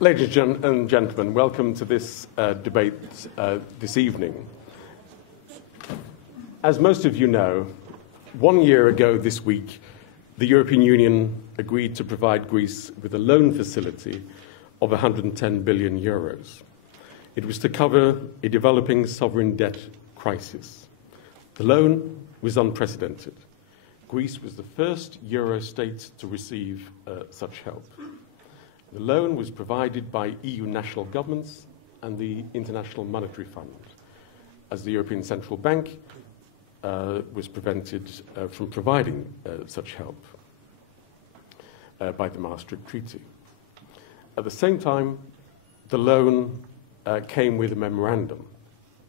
Ladies and gentlemen, welcome to this debate this evening. As most of you know, 1 year ago this week, the European Union agreed to provide Greece with a loan facility of 110 billion euros. It was to cover a developing sovereign debt crisis. The loan was unprecedented. Greece was the first Euro state to receive such help. The loan was provided by EU national governments and the International Monetary Fund, as the European Central Bank was prevented from providing such help by the Maastricht Treaty. At the same time, the loan came with a memorandum,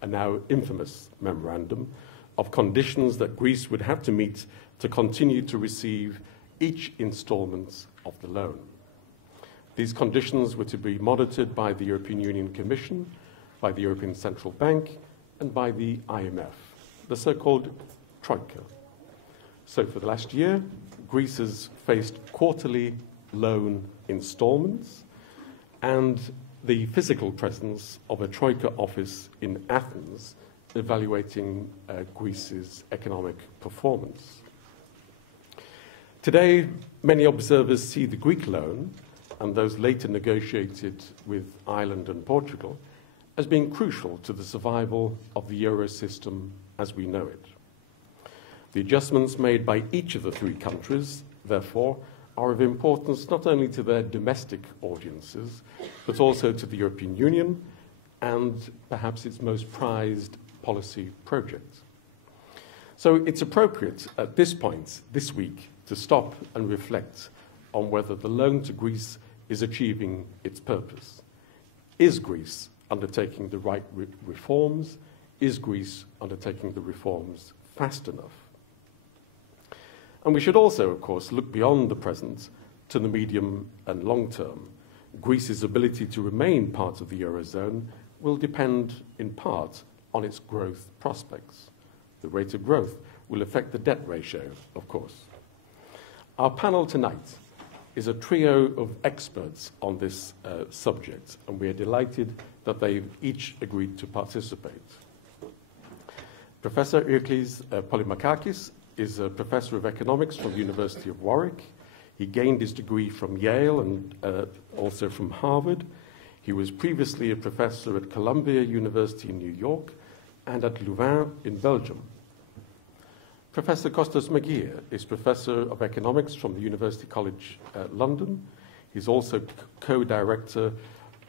a now infamous memorandum, of conditions that Greece would have to meet to continue to receive each instalment of the loan. These conditions were to be monitored by the European Union Commission, by the European Central Bank, and by the IMF, the so-called Troika. So for the last year, Greece has faced quarterly loan installments and the physical presence of a Troika office in Athens evaluating Greece's economic performance. Today, many observers see the Greek loan and those later negotiated with Ireland and Portugal as being crucial to the survival of the euro system as we know it. The adjustments made by each of the three countries, therefore, are of importance not only to their domestic audiences, but also to the European Union and perhaps its most prized policy project. So it's appropriate at this point, this week, to stop and reflect on whether the loan to Greece is achieving its purpose. Is Greece undertaking the right reforms? Is Greece undertaking the reforms fast enough? And we should also, of course, look beyond the present to the medium and long term. Greece's ability to remain part of the Eurozone will depend in part on its growth prospects. The rate of growth will affect the debt ratio, of course. Our panel tonight is a trio of experts on this subject, and we are delighted that they've each agreed to participate. Professor Herakles Polemarchakis is a professor of economics from the University of Warwick. He gained his degree from Yale and also from Harvard. He was previously a professor at Columbia University in New York and at Louvain in Belgium. Professor Costas Meghir is Professor of Economics from the University College London. He's also co-director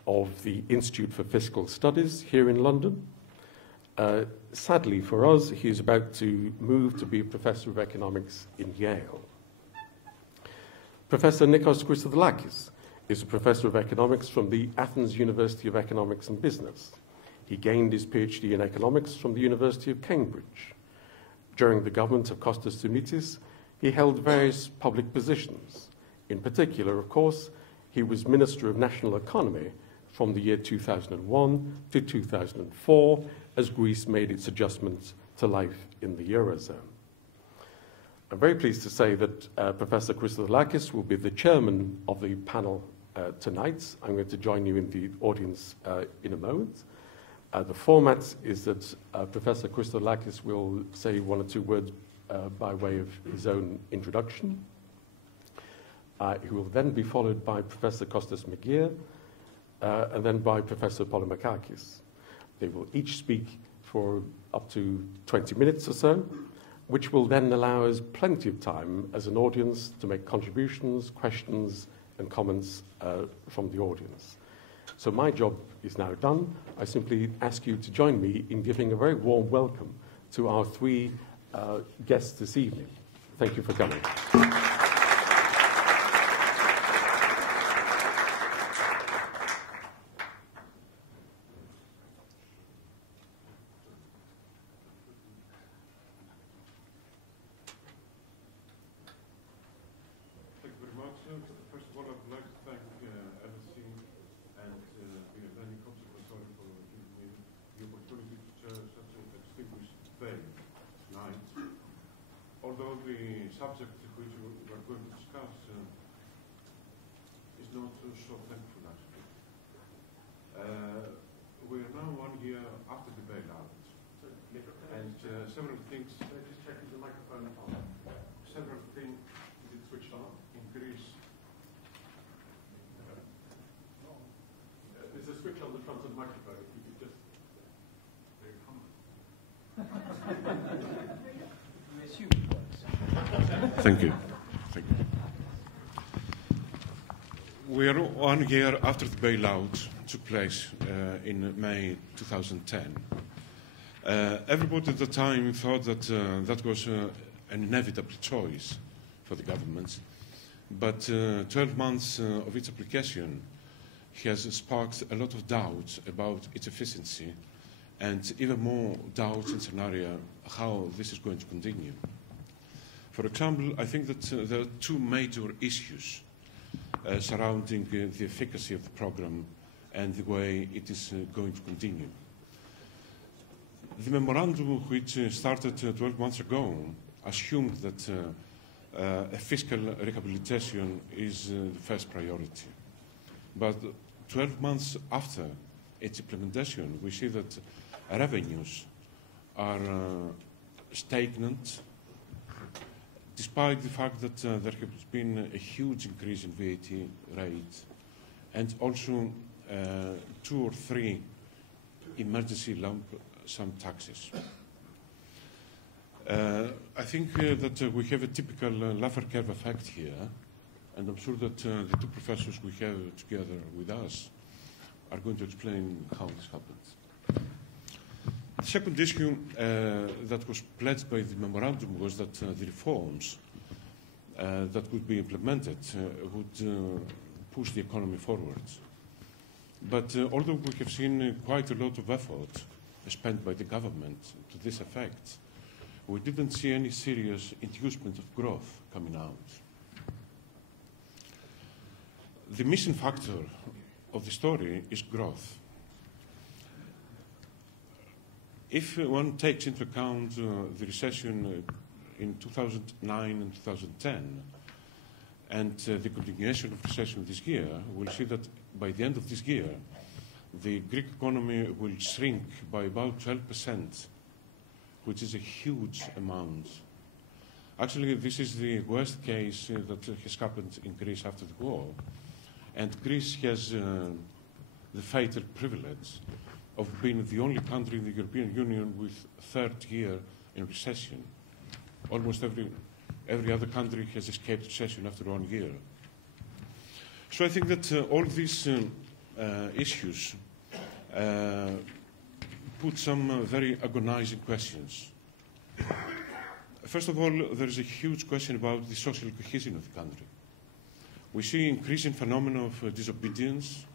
of the Institute for Fiscal Studies here in London. Sadly for us, he's about to move to be a Professor of Economics in Yale. Professor Nicos Christodoulakis is a Professor of Economics from the Athens University of Economics and Business. He gained his PhD in economics from the University of Cambridge. During the government of Costas Meghir, he held various public positions. In particular, of course, he was Minister of National Economy from the year 2001 to 2004 as Greece made its adjustments to life in the Eurozone. I'm very pleased to say that Professor Christodoulakis will be the chairman of the panel tonight. I'm going to join you in the audience in a moment. The format is that Professor Christodoulakis will say one or two words by way of his own introduction. He will then be followed by Professor Costas Meghir and then by Professor Polemarchakis. They will each speak for up to 20 minutes or so, which will then allow us plenty of time as an audience to make contributions, questions, and comments from the audience. So my job is now done. I simply ask you to join me in giving a very warm welcome to our three guests this evening. Thank you for coming. Although the subject which we are going to discuss is not so thankful, actually. We are now 1 year after the bailout, and several things. Just checking the microphone on. Several things. Is it switched on? In Greece. There's a switch on the front of the microphone. If you could just. Thank you. Thank you. We are 1 year after the bailout took place in May 2010. Everybody at the time thought that that was an inevitable choice for the government, but 12 months of its application has sparked a lot of doubts about its efficiency and even more doubts in scenario how this is going to continue. For example, I think that there are two major issues surrounding the efficacy of the program and the way it is going to continue. The memorandum, which started 12 months ago, assumed that a fiscal rehabilitation is the first priority. But 12 months after its implementation, we see that revenues are stagnant, despite the fact that there has been a huge increase in VAT rate and also 2 or 3 emergency lump sum taxes. I think that we have a typical Laffer curve effect here, and I'm sure that the two professors we have together with us are going to explain how this happened. The second issue that was pledged by the memorandum was that the reforms that would be implemented would push the economy forward. But although we have seen quite a lot of effort spent by the government to this effect, we didn't see any serious inducement of growth coming out. The missing factor of the story is growth. If one takes into account the recession in 2009 and 2010 and the continuation of recession this year, we'll see that by the end of this year, the Greek economy will shrink by about 12%, which is a huge amount. Actually, this is the worst case that has happened in Greece after the war, and Greece has the fatal privilege of being the only country in the European Union with third year in recession. Almost every other country has escaped recession after 1 year. So I think that all these issues put some very agonizing questions. First of all, there is a huge question about the social cohesion of the country. We see increasing phenomena of disobedience,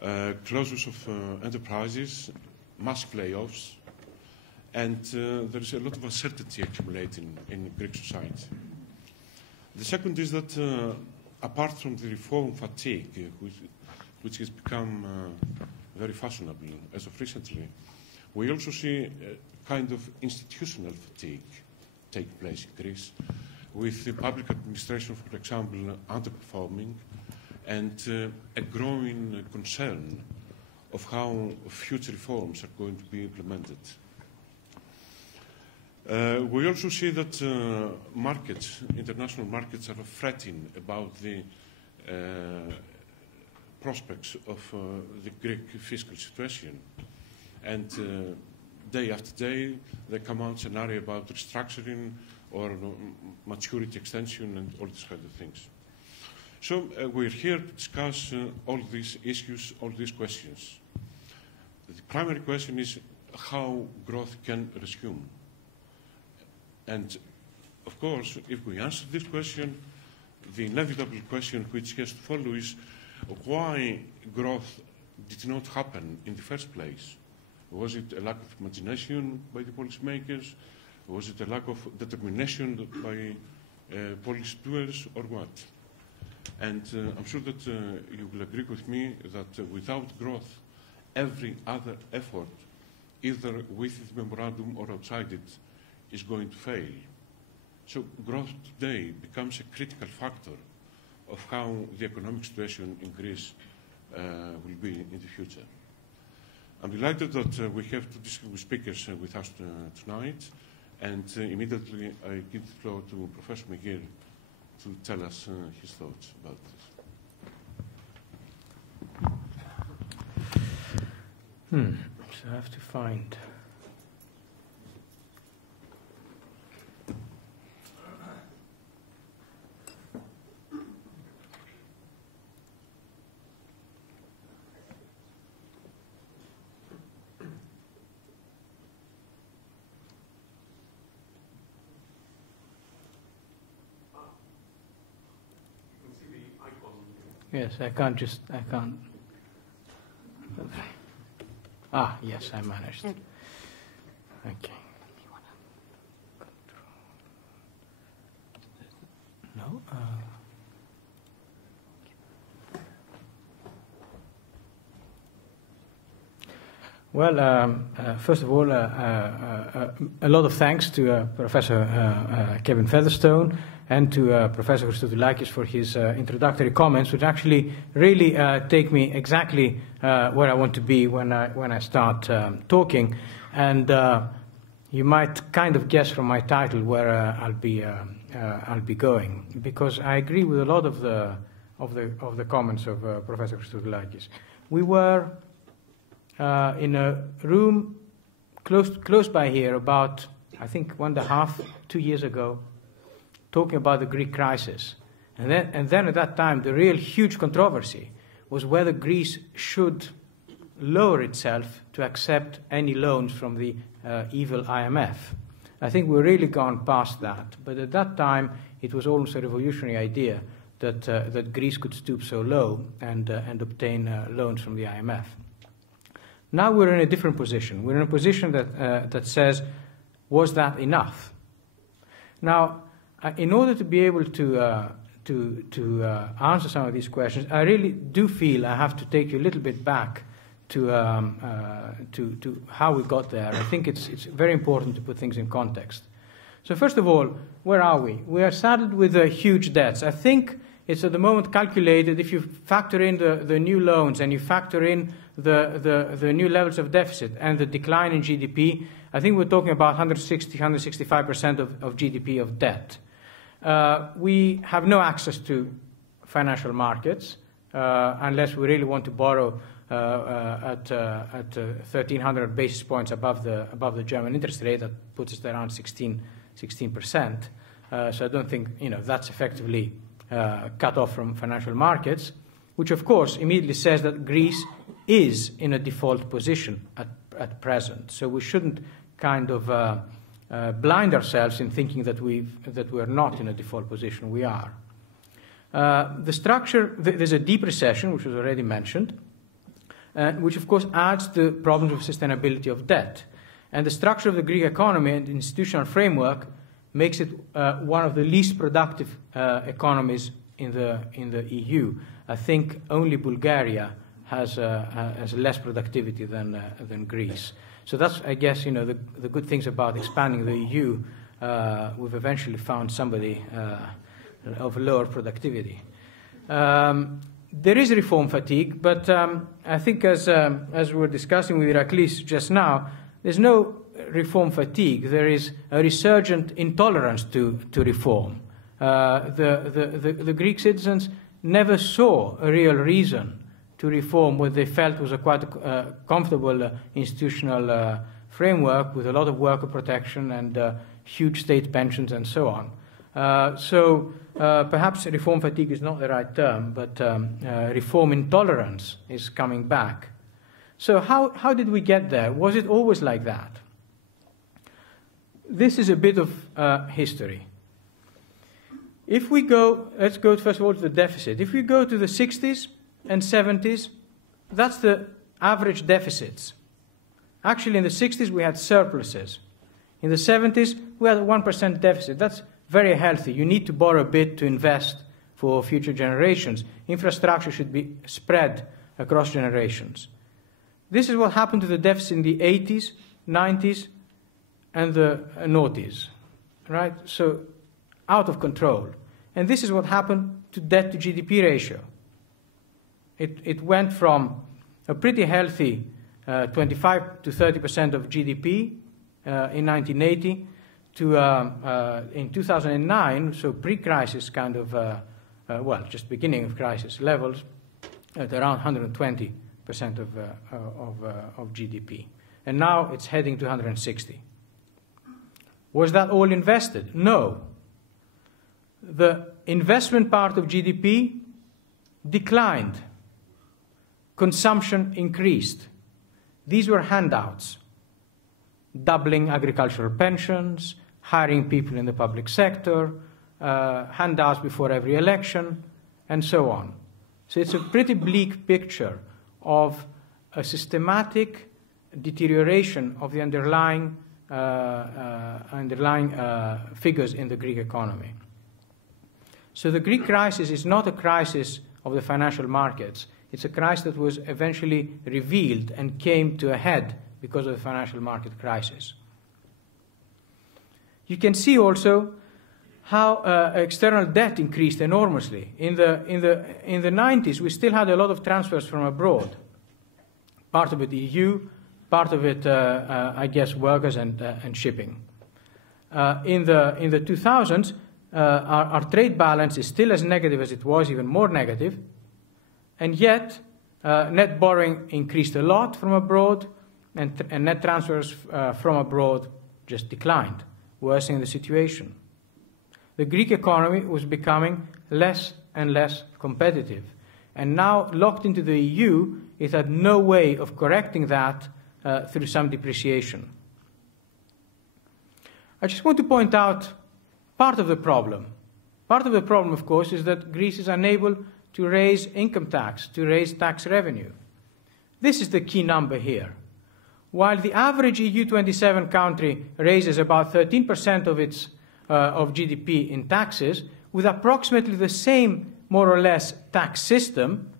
closures of enterprises, mass layoffs, and there is a lot of uncertainty accumulating in Greek society. The second is that apart from the reform fatigue, which has become very fashionable as of recently, we also see a kind of institutional fatigue take place in Greece, with the public administration, for example, underperforming, and a growing concern of how future reforms are going to be implemented. We also see that markets, international markets, are fretting about the prospects of the Greek fiscal situation. And day after day, they come out scenario about restructuring or maturity extension and all these kind of things. So we're here to discuss all these issues, all these questions. The primary question is how growth can resume. And of course, if we answer this question, the inevitable question which has to follow is why growth did not happen in the first place. Was it a lack of imagination by the policymakers? Was it a lack of determination by policy doers, or what? And I'm sure that you will agree with me that without growth, every other effort, either with the memorandum or outside it, is going to fail. So growth today becomes a critical factor of how the economic situation in Greece will be in the future. I'm delighted that we have two distinguished speakers with us tonight, and immediately I give the floor to Professor Meghir to tell us his thoughts about this. So I have to find. Yes, I can't. Ah, yes, I managed. Okay. No? Well, first of all, a lot of thanks to Professor Kevin Featherstone and to Professor Christodoulakis for his introductory comments, which actually really take me exactly where I want to be when I start talking. And you might kind of guess from my title where I'll be going, because I agree with a lot of the comments of Professor Christodoulakis. We were in a room close by here about, I think, 1.5, 2 years ago, talking about the Greek crisis. And then at that time, the real huge controversy was whether Greece should lower itself to accept any loans from the evil IMF. I think we've really gone past that. But at that time, it was almost a revolutionary idea that Greece could stoop so low and obtain loans from the IMF. Now we're in a different position. We're in a position that says, was that enough? Now, in order to be able to answer some of these questions, I really do feel I have to take you a little bit back to how we got there. I think it's very important to put things in context. So first of all, where are we? We are saddled with huge debts. I think it's at the moment calculated, if you factor in the new loans and you factor in the new levels of deficit and the decline in GDP, I think we're talking about 165% of GDP of debt. We have no access to financial markets unless we really want to borrow at 1,300 basis points above the German interest rate. That puts us around 16%. So I don't think that's effectively cut off from financial markets, which of course immediately says that Greece is in a default position at present. So we shouldn't kind of blind ourselves in thinking that we're not in a default position. We are. The structure, there's a deep recession, which was already mentioned, which of course adds to the problems of sustainability of debt. And the structure of the Greek economy and the institutional framework makes it one of the least productive economies in the EU. I think only Bulgaria has less productivity than Greece. So that's, I guess, the good things about expanding the EU. We've eventually found somebody of lower productivity. There is reform fatigue, but I think as we were discussing with Herakles just now, there's no reform fatigue. There is a resurgent intolerance to reform. The Greek citizens never saw a real reason to reform what they felt was a quite comfortable institutional framework with a lot of worker protection and huge state pensions and so on. So perhaps reform fatigue is not the right term, but reform intolerance is coming back. So how did we get there? Was it always like that? This is a bit of history. If we go, let's go first of all to the deficit. If we go to the 60s and 70s, that's the average deficits. Actually, in the 60s, we had surpluses. In the 70s, we had a 1% deficit. That's very healthy. You need to borrow a bit to invest for future generations. Infrastructure should be spread across generations. This is what happened to the deficit in the 80s, 90s, and the noughties, right? So out of control. And this is what happened to debt to GDP ratio. It went from a pretty healthy 25 to 30% of GDP in 1980 to, in 2009, so pre-crisis kind of, well, just beginning of crisis levels, at around 120% of GDP. And now it's heading to 160. Was that all invested? No. The investment part of GDP declined. Consumption increased. These were handouts. Doubling agricultural pensions, hiring people in the public sector, handouts before every election, and so on. So it's a pretty bleak picture of a systematic deterioration of the underlying figures in the Greek economy. So the Greek crisis is not a crisis of the financial markets. It's a crisis that was eventually revealed and came to a head because of the financial market crisis. You can see also how external debt increased enormously. In the 90s, we still had a lot of transfers from abroad. Part of it EU, part of it, I guess, workers and shipping. In the 2000s, our trade balance is still as negative as it was, even more negative, and yet net borrowing increased a lot from abroad, and net transfers from abroad just declined, worsening the situation. The Greek economy was becoming less and less competitive, and now locked into the EU, it had no way of correcting that through some depreciation. I just want to point out part of the problem. Part of the problem, of course, is that Greece is unable to raise income tax, to raise tax revenue. This is the key number here. While the average EU 27 country raises about 13% of its of GDP in taxes, with approximately the same, more or less, tax system,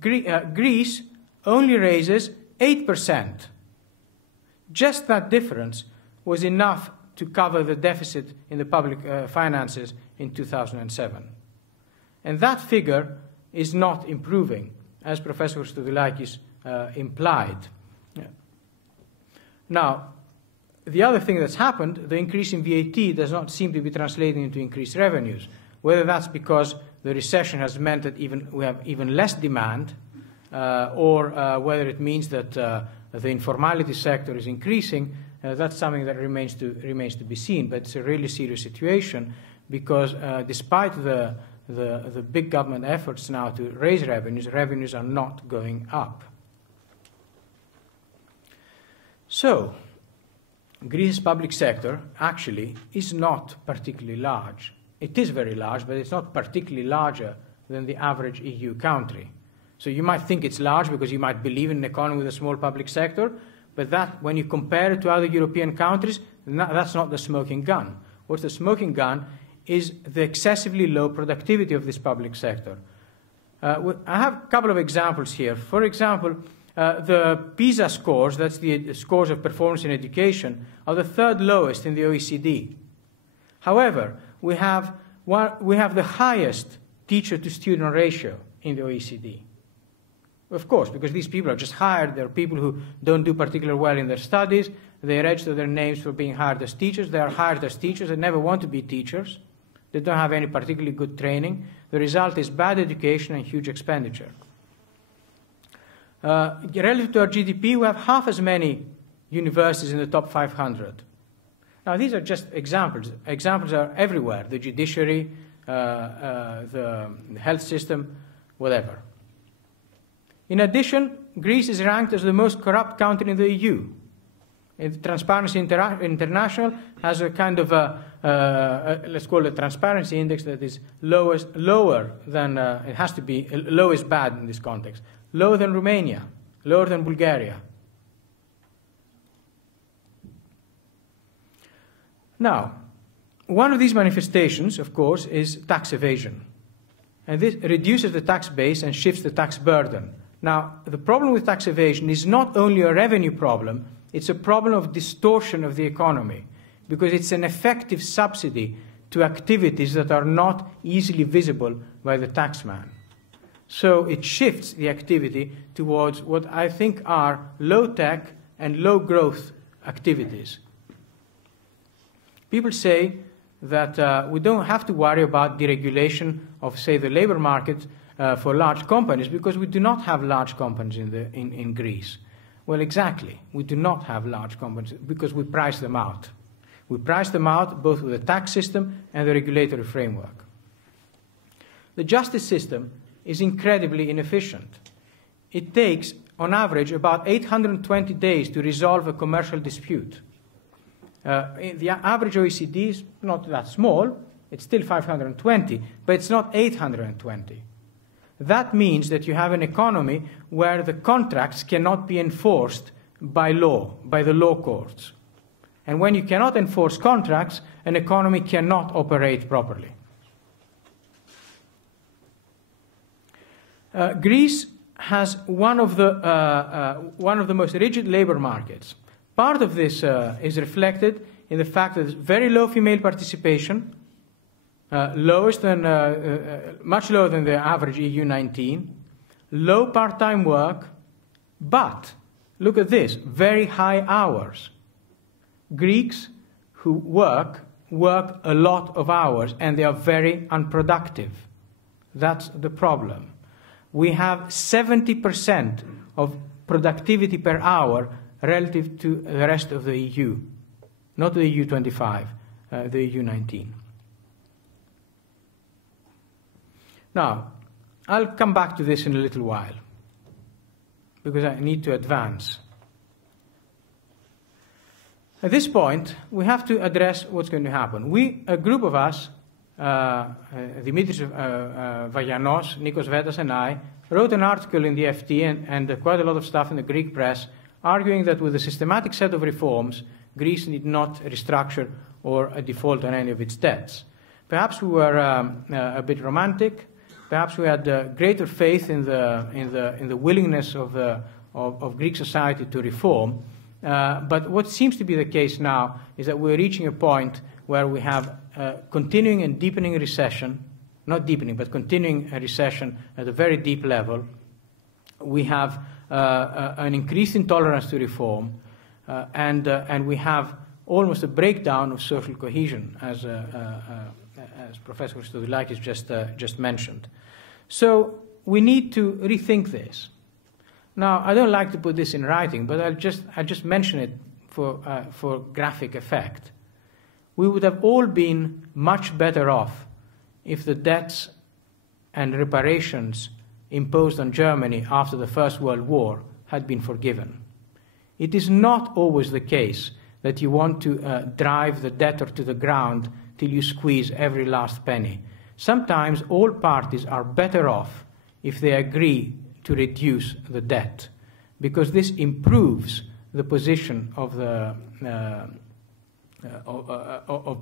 Greece only raises 8%. Just that difference was enough to cover the deficit in the public finances in 2007. And that figure is not improving, as Professor Christodoulakis implied. Now, the other thing that's happened, the increase in VAT does not seem to be translating into increased revenues. Whether that's because the recession has meant that we have even less demand, or whether it means that the informality sector is increasing, that's something that remains to be seen. But it's a really serious situation because despite the big government efforts now to raise revenues are not going up. So, Greece's public sector actually is not particularly large. It is very large, but it's not particularly larger than the average EU country. So you might think it's large because you might believe in an economy with a small public sector, but that, when you compare it to other European countries, that's not the smoking gun. What's the smoking gun is the excessively low productivity of this public sector. I have a couple of examples here. For example, the PISA scores, that's the scores of performance in education, are the third lowest in the OECD. However, we have the highest teacher-to-student ratio in the OECD. Of course, because these people are just hired. They're people who don't do particularly well in their studies. They register their names for being hired as teachers. They are hired as teachers. They never want to be teachers. They don't have any particularly good training. The result is bad education and huge expenditure. Relative to our GDP, we have half as many universities in the top 500. Now, these are just examples. Examples are everywhere: the judiciary, the health system, whatever. In addition, Greece is ranked as the most corrupt country in the EU. Transparency International has a kind of let's call it a transparency index that is lower than, it has to be, low is bad in this context, lower than Romania, lower than Bulgaria. Now, one of these manifestations, of course, is tax evasion. And this reduces the tax base and shifts the tax burden. Now, the problem with tax evasion is not only a revenue problem, it's a problem of distortion of the economy, because it's an effective subsidy to activities that are not easily visible by the taxman. So it shifts the activity towards what I think are low-tech and low-growth activities. People say that we don't have to worry about deregulation of, say, the labor market for large companies because we do not have large companies in Greece. Well, exactly. We do not have large companies because we price them out. We price them out both with the tax system and the regulatory framework. The justice system is incredibly inefficient. It takes, on average, about 820 days to resolve a commercial dispute. The average OECD is not that small. It's still 520, but it's not 820. That means that you have an economy where the contracts cannot be enforced by law, by the law courts. And when you cannot enforce contracts, an economy cannot operate properly. Greece has one of the most rigid labor markets. Part of this is reflected in the fact that there's very low female participation, much lower than the average EU 19, low part-time work, but look at this, very high hours. Greeks who work a lot of hours and they are very unproductive. That's the problem. We have 70% of productivity per hour relative to the rest of the EU, not the EU 25, the EU 19. Now, I'll come back to this in a little while, because I need to advance. At this point, we have to address what's going to happen. A group of us, Dimitris Vagianos, Nicos Vetas and I, wrote an article in the FT and quite a lot of stuff in the Greek press arguing that with a systematic set of reforms, Greece need not restructure or default on any of its debts. Perhaps we were a bit romantic. Perhaps we had greater faith in the willingness of Greek society to reform. But what seems to be the case now is that we're reaching a point where we have continuing and deepening recession, not deepening, but continuing a recession at a very deep level. We have an increased intolerance to reform, and we have almost a breakdown of social cohesion, as Professor Christodoulakis just mentioned. So we need to rethink this. Now, I don't like to put this in writing, but I'll just mention it for graphic effect. We would have all been much better off if the debts and reparations imposed on Germany after the First World War had been forgiven. It is not always the case that you want to drive the debtor to the ground till you squeeze every last penny. Sometimes all parties are better off if they agree to reduce the debt, because this improves the position of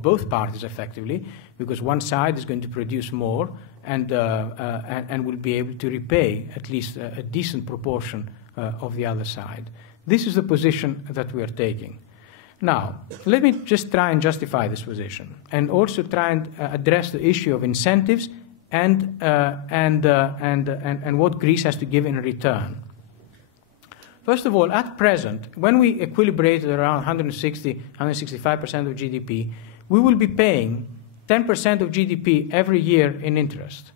both parties effectively, because one side is going to produce more and will be able to repay at least a decent proportion of the other side. This is the position that we are taking. Now, let me just try and justify this position, and also try and address the issue of incentives and what Greece has to give in return. First of all, at present, when we equilibrate at around 165% of GDP, we will be paying 10% of GDP every year in interest.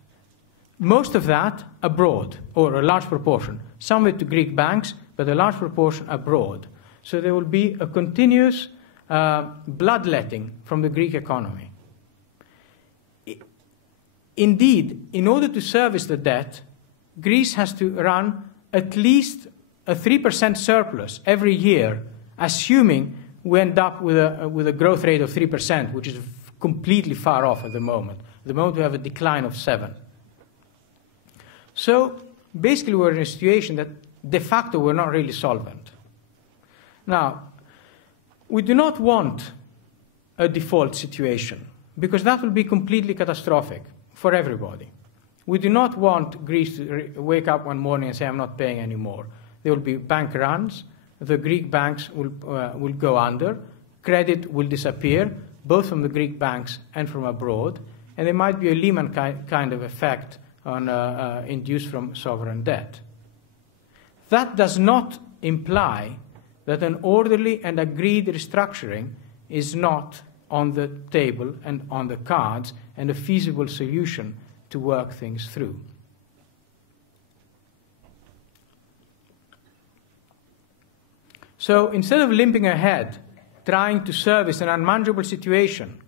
Most of that abroad, or a large proportion. Some of it to Greek banks, but a large proportion abroad. So there will be a continuous bloodletting from the Greek economy. Indeed, in order to service the debt, Greece has to run at least a 3% surplus every year, assuming we end up with a growth rate of 3%, which is completely far off at the moment. At the moment, we have a decline of 7%. So basically, we're in a situation that de facto we're not really solvent. Now, we do not want a default situation, because that will be completely catastrophic for everybody. We do not want Greece to wake up one morning and say, I'm not paying anymore. There will be bank runs. The Greek banks will go under. Credit will disappear, both from the Greek banks and from abroad. And there might be a Lehman kind of effect induced from sovereign debt. That does not imply that an orderly and agreed restructuring is not on the table and on the cards and a feasible solution to work things through. So instead of limping ahead, trying to service an unmanageable situation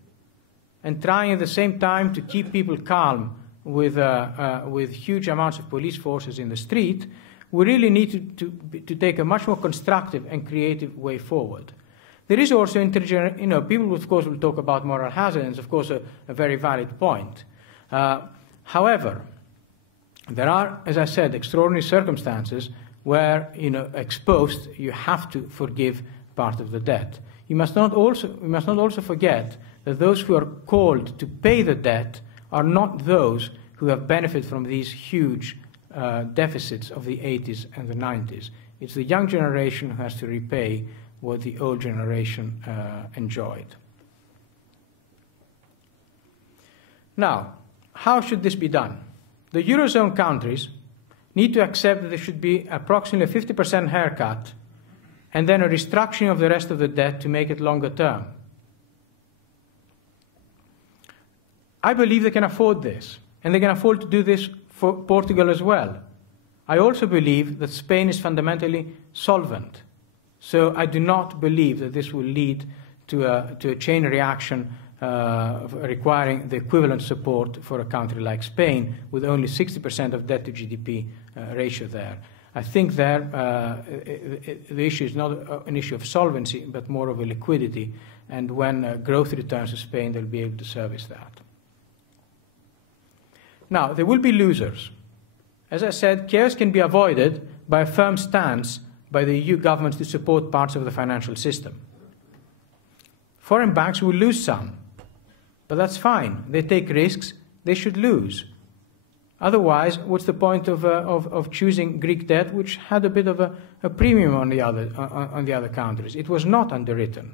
and trying at the same time to keep people calm with huge amounts of police forces in the street, we really need to take a much more constructive and creative way forward. There is also people of course will talk about moral hazard, and it's of course a very valid point. However, there are, as I said, extraordinary circumstances where, exposed, you have to forgive part of the debt. We must not also forget that those who are called to pay the debt are not those who have benefited from these huge deficits of the 80s and the 90s. It's the young generation who has to repay what the old generation enjoyed. Now, how should this be done? The Eurozone countries need to accept that there should be approximately a 50% haircut and then a restructuring of the rest of the debt to make it longer term. I believe they can afford this, and they can afford to do this for Portugal as well. I also believe that Spain is fundamentally solvent, so I do not believe that this will lead to a chain reaction requiring the equivalent support for a country like Spain with only 60% of debt to GDP ratio there. I think there the issue is not an issue of solvency but more of a liquidity, and when growth returns to Spain they'll be able to service that. Now, there will be losers. As I said, chaos can be avoided by a firm stance by the EU governments to support parts of the financial system. Foreign banks will lose some, but that's fine. They take risks, they should lose. Otherwise, what's the point of choosing Greek debt, which had a bit of a premium on the other countries? It was not underwritten.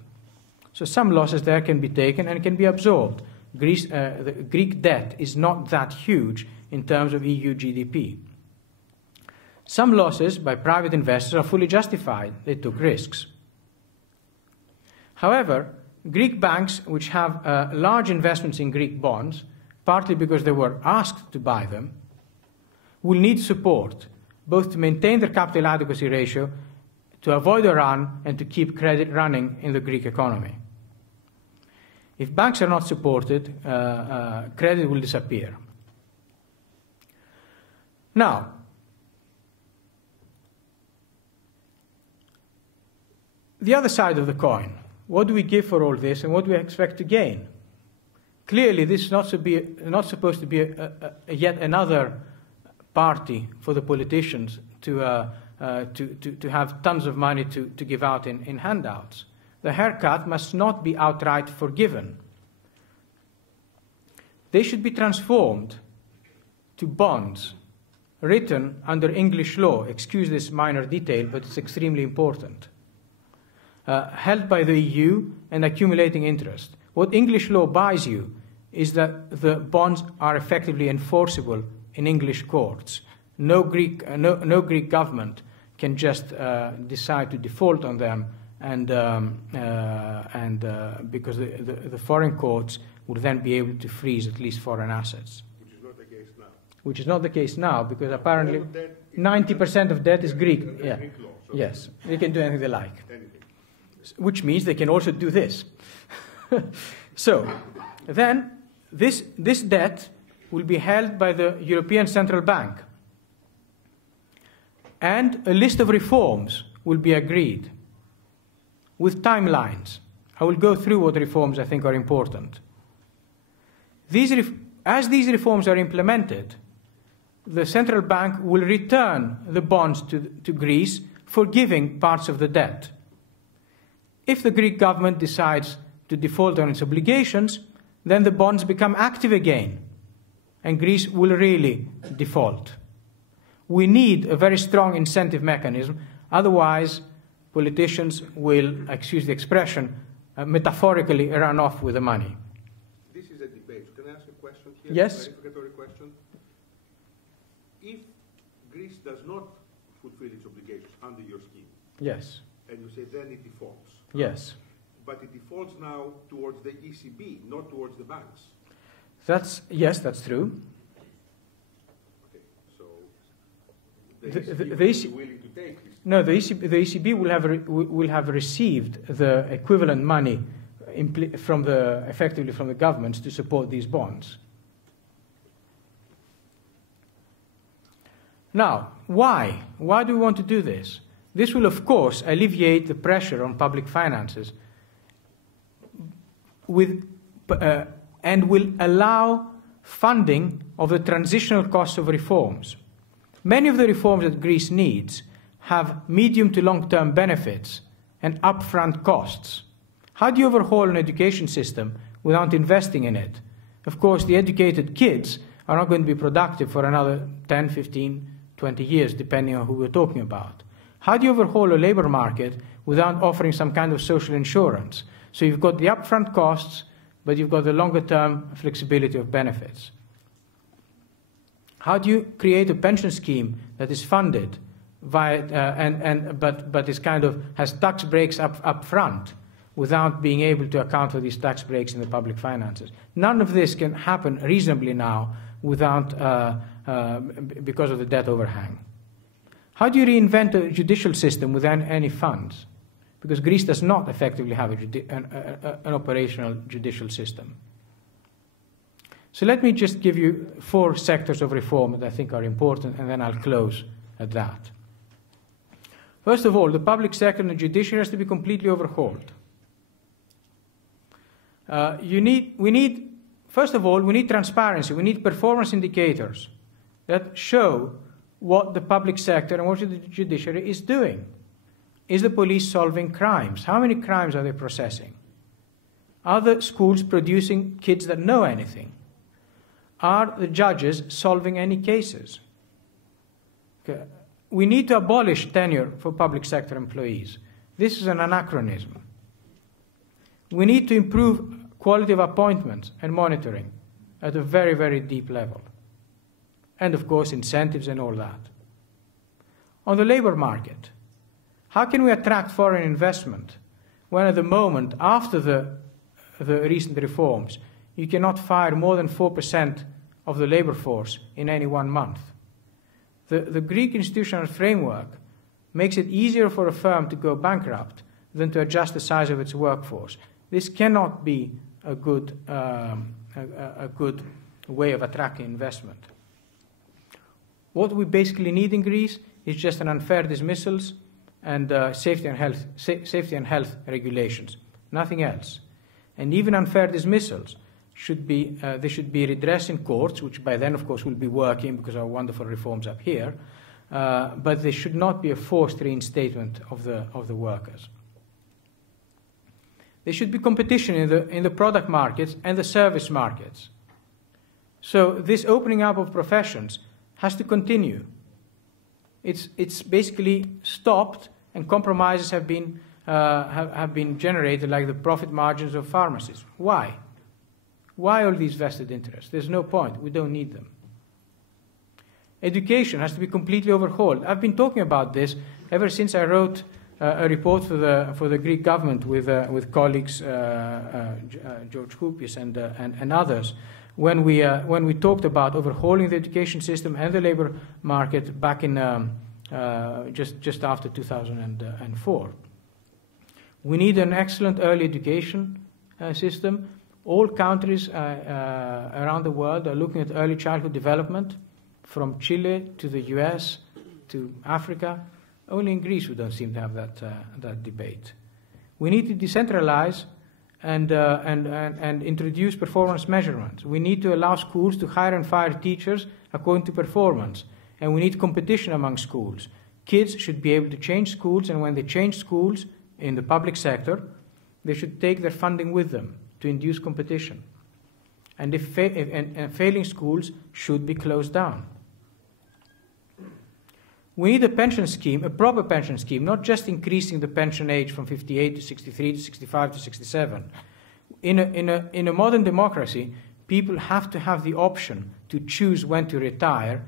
So some losses there can be taken and can be absorbed. The Greek debt is not that huge in terms of EU GDP. Some losses by private investors are fully justified. They took risks. However, Greek banks which have large investments in Greek bonds, partly because they were asked to buy them, will need support, both to maintain their capital adequacy ratio, to avoid a run, and to keep credit running in the Greek economy. If banks are not supported, credit will disappear. Now, the other side of the coin. What do we give for all this, and what do we expect to gain? Clearly, this is not supposed to be yet another party for the politicians to have tons of money to give out in handouts. The haircut must not be outright forgiven. They should be transformed to bonds written under English law. Excuse this minor detail, but it's extremely important. Held by the EU and accumulating interest. What English law buys you is that the bonds are effectively enforceable in English courts. No Greek government can just decide to default on them, and because the foreign courts would then be able to freeze at least foreign assets. Which is not the case now. Which is not the case now, because apparently 90% of debt is Greek. Yeah. Greek law, so yes, they can do anything they like. anything. Which means they can also do this. So, then this debt will be held by the European Central Bank, and a list of reforms will be agreed with timelines. I will go through what reforms I think are important. As these reforms are implemented, the central bank will return the bonds to Greece, forgiving parts of the debt. If the Greek government decides to default on its obligations, then the bonds become active again, and Greece will really default. We need a very strong incentive mechanism, otherwise politicians will, excuse the expression, metaphorically run off with the money. This is a debate. Can I ask a question here? Yes. A clarificatory question. if Greece does not fulfill its obligations under your scheme, yes, and you say then it defaults. yes. But it defaults now towards the ECB, not towards the banks. Yes, that's true. Okay, so the ECB will be willing to take this. No, the ECB will have received the equivalent money effectively from the governments to support these bonds. Now, why? Why do we want to do this? This will, of course, alleviate the pressure on public finances and will allow funding of the transitional costs of reforms. Many of the reforms that Greece needs have medium to long-term benefits and upfront costs. How do you overhaul an education system without investing in it? Of course, the educated kids are not going to be productive for another 10, 15, 20 years, depending on who we're talking about. How do you overhaul a labor market without offering some kind of social insurance? So you've got the upfront costs, but you've got the longer-term flexibility of benefits. How do you create a pension scheme that is funded via, but is kind of has tax breaks up front without being able to account for these tax breaks in the public finances? None of this can happen reasonably now without because of the debt overhang. How do you reinvent a judicial system without any funds? Because Greece does not effectively have an operational judicial system. So let me just give you 4 sectors of reform that I think are important, and then I'll close at that. First of all, the public sector and the judiciary has to be completely overhauled. First of all, we need transparency. We need performance indicators that show what the public sector and what the judiciary is doing. Is the police solving crimes? How many crimes are they processing? Are the schools producing kids that know anything? Are the judges solving any cases? Okay. We need to abolish tenure for public sector employees. This is an anachronism. We need to improve quality of appointments and monitoring at a very, very deep level. And of course, incentives and all that. On the labor market, how can we attract foreign investment when at the moment, after the recent reforms, you cannot fire more than 4% of the labor force in any 1 month? The Greek institutional framework makes it easier for a firm to go bankrupt than to adjust the size of its workforce. This cannot be a good way of attracting investment. What we basically need in Greece is just an unfair dismissals and safety and health regulations, nothing else. And even unfair dismissals should be redressed in courts, which by then, of course, will be working because of our wonderful reforms up here. But there should not be a forced reinstatement of the workers. There should be competition in the product markets and the service markets. So this opening up of professions has to continue. It's basically stopped, and compromises have been generated, like the profit margins of pharmacies. Why? Why all these vested interests? There's no point. We don't need them. Education has to be completely overhauled. I've been talking about this ever since I wrote a report for the Greek government with colleagues George Koupis and others, when we talked about overhauling the education system and the labor market back in just after 2004. We need an excellent early education system. All countries around the world are looking at early childhood development, from Chile to the US to Africa. Only in Greece we don't seem to have that debate. We need to decentralize and introduce performance measurements. We need to allow schools to hire and fire teachers according to performance. And we need competition among schools. Kids should be able to change schools, and when they change schools in the public sector, they should take their funding with them to induce competition. And failing schools should be closed down. We need a pension scheme, a proper pension scheme, not just increasing the pension age from 58 to 63 to 65 to 67. In a modern democracy, people have to have the option to choose when to retire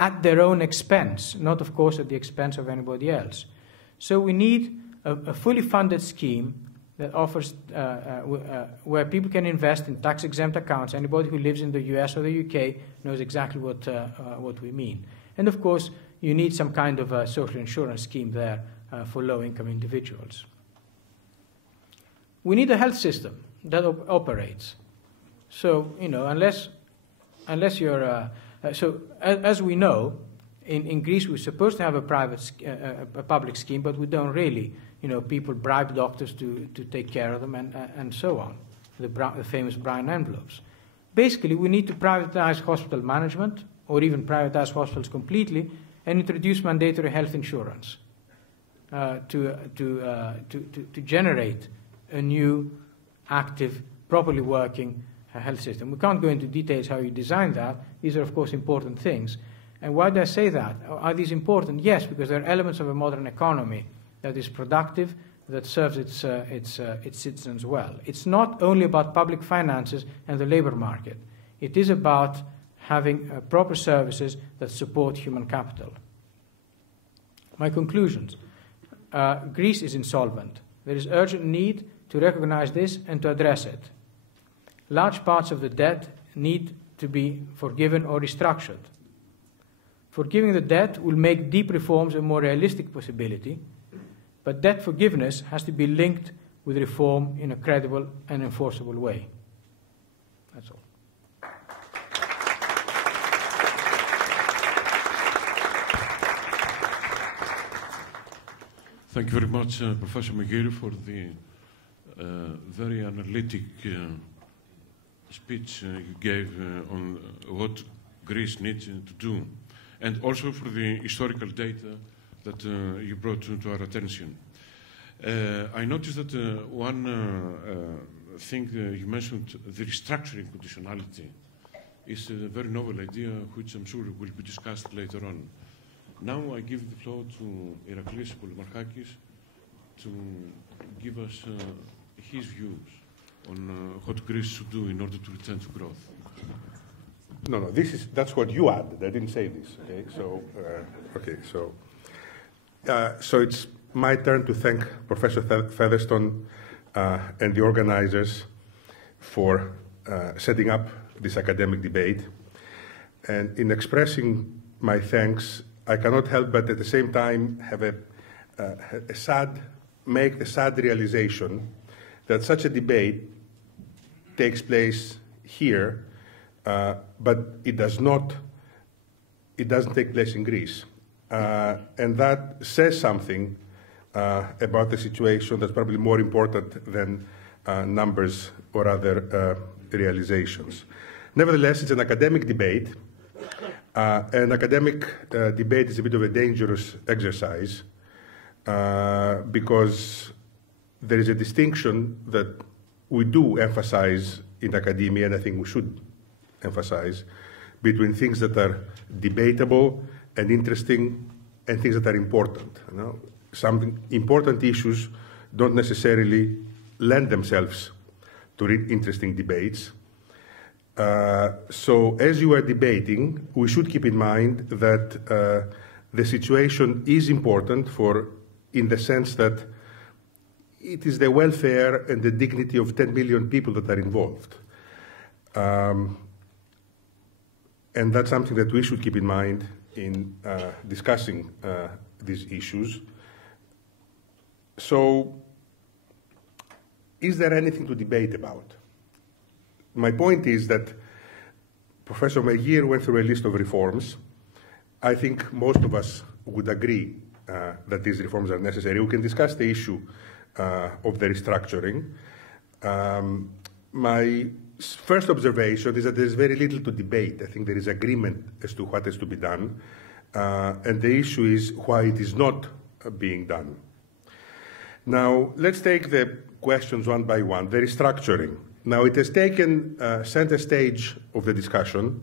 at their own expense, not, of course, at the expense of anybody else. So we need a fully funded scheme that offers, where people can invest in tax-exempt accounts. Anybody who lives in the US or the UK knows exactly what we mean. And, of course, you need some kind of a social insurance scheme there for low-income individuals. We need a health system that operates. So, you know, unless you're... as we know, in Greece we're supposed to have a public scheme, but we don't really. You know, people bribe doctors to take care of them and so on, the famous brown envelopes. Basically, we need to privatize hospital management, or even privatize hospitals completely, and introduce mandatory health insurance to generate a new, active, properly working health system. We can't go into details how you design that. These are, of course, important things. And why do I say that? Are these important? Yes, because they're elements of a modern economy that is productive, that serves its citizens well. It's not only about public finances and the labor market. It is about having proper services that support human capital. My conclusions. Greece is insolvent. There is urgent need to recognize this and to address it. Large parts of the debt need to be forgiven or restructured. Forgiving the debt will make deep reforms a more realistic possibility, but debt forgiveness has to be linked with reform in a credible and enforceable way. That's all. Thank you very much, Professor Meghir, for the very analytic speech you gave on what Greece needs to do, and also for the historical data that you brought to our attention. I noticed that one thing you mentioned, the restructuring conditionality, is a very novel idea which I'm sure will be discussed later on. Now I give the floor to Herakles Polemarchakis to give us his views on what Greece should do in order to return to growth. No, that's what you added. I didn't say this. Okay, so it's my turn to thank Professor Featherstone and the organizers for setting up this academic debate. And in expressing my thanks, I cannot help but at the same time have make the sad realization that such a debate takes place here, but it doesn't take place in Greece. And that says something about the situation that's probably more important than numbers or other realizations. Nevertheless, it's an academic debate. An academic debate is a bit of a dangerous exercise because there is a distinction that we do emphasize in academia, and I think we should emphasize, between things that are debatable and interesting and things that are important. You know? Some important issues don't necessarily lend themselves to interesting debates. So as you are debating, we should keep in mind that the situation is important in the sense that it is the welfare and the dignity of 10 million people that are involved. And that's something that we should keep in mind in discussing these issues. So, is there anything to debate about? My point is that Professor Meghir went through a list of reforms. I think most of us would agree that these reforms are necessary. We can discuss the issue of the restructuring. My first observation is that there is very little to debate. I think there is agreement as to what is to be done, and the issue is why it is not being done. Now, let's take the questions one by one. The restructuring. Now, it has taken center stage of the discussion.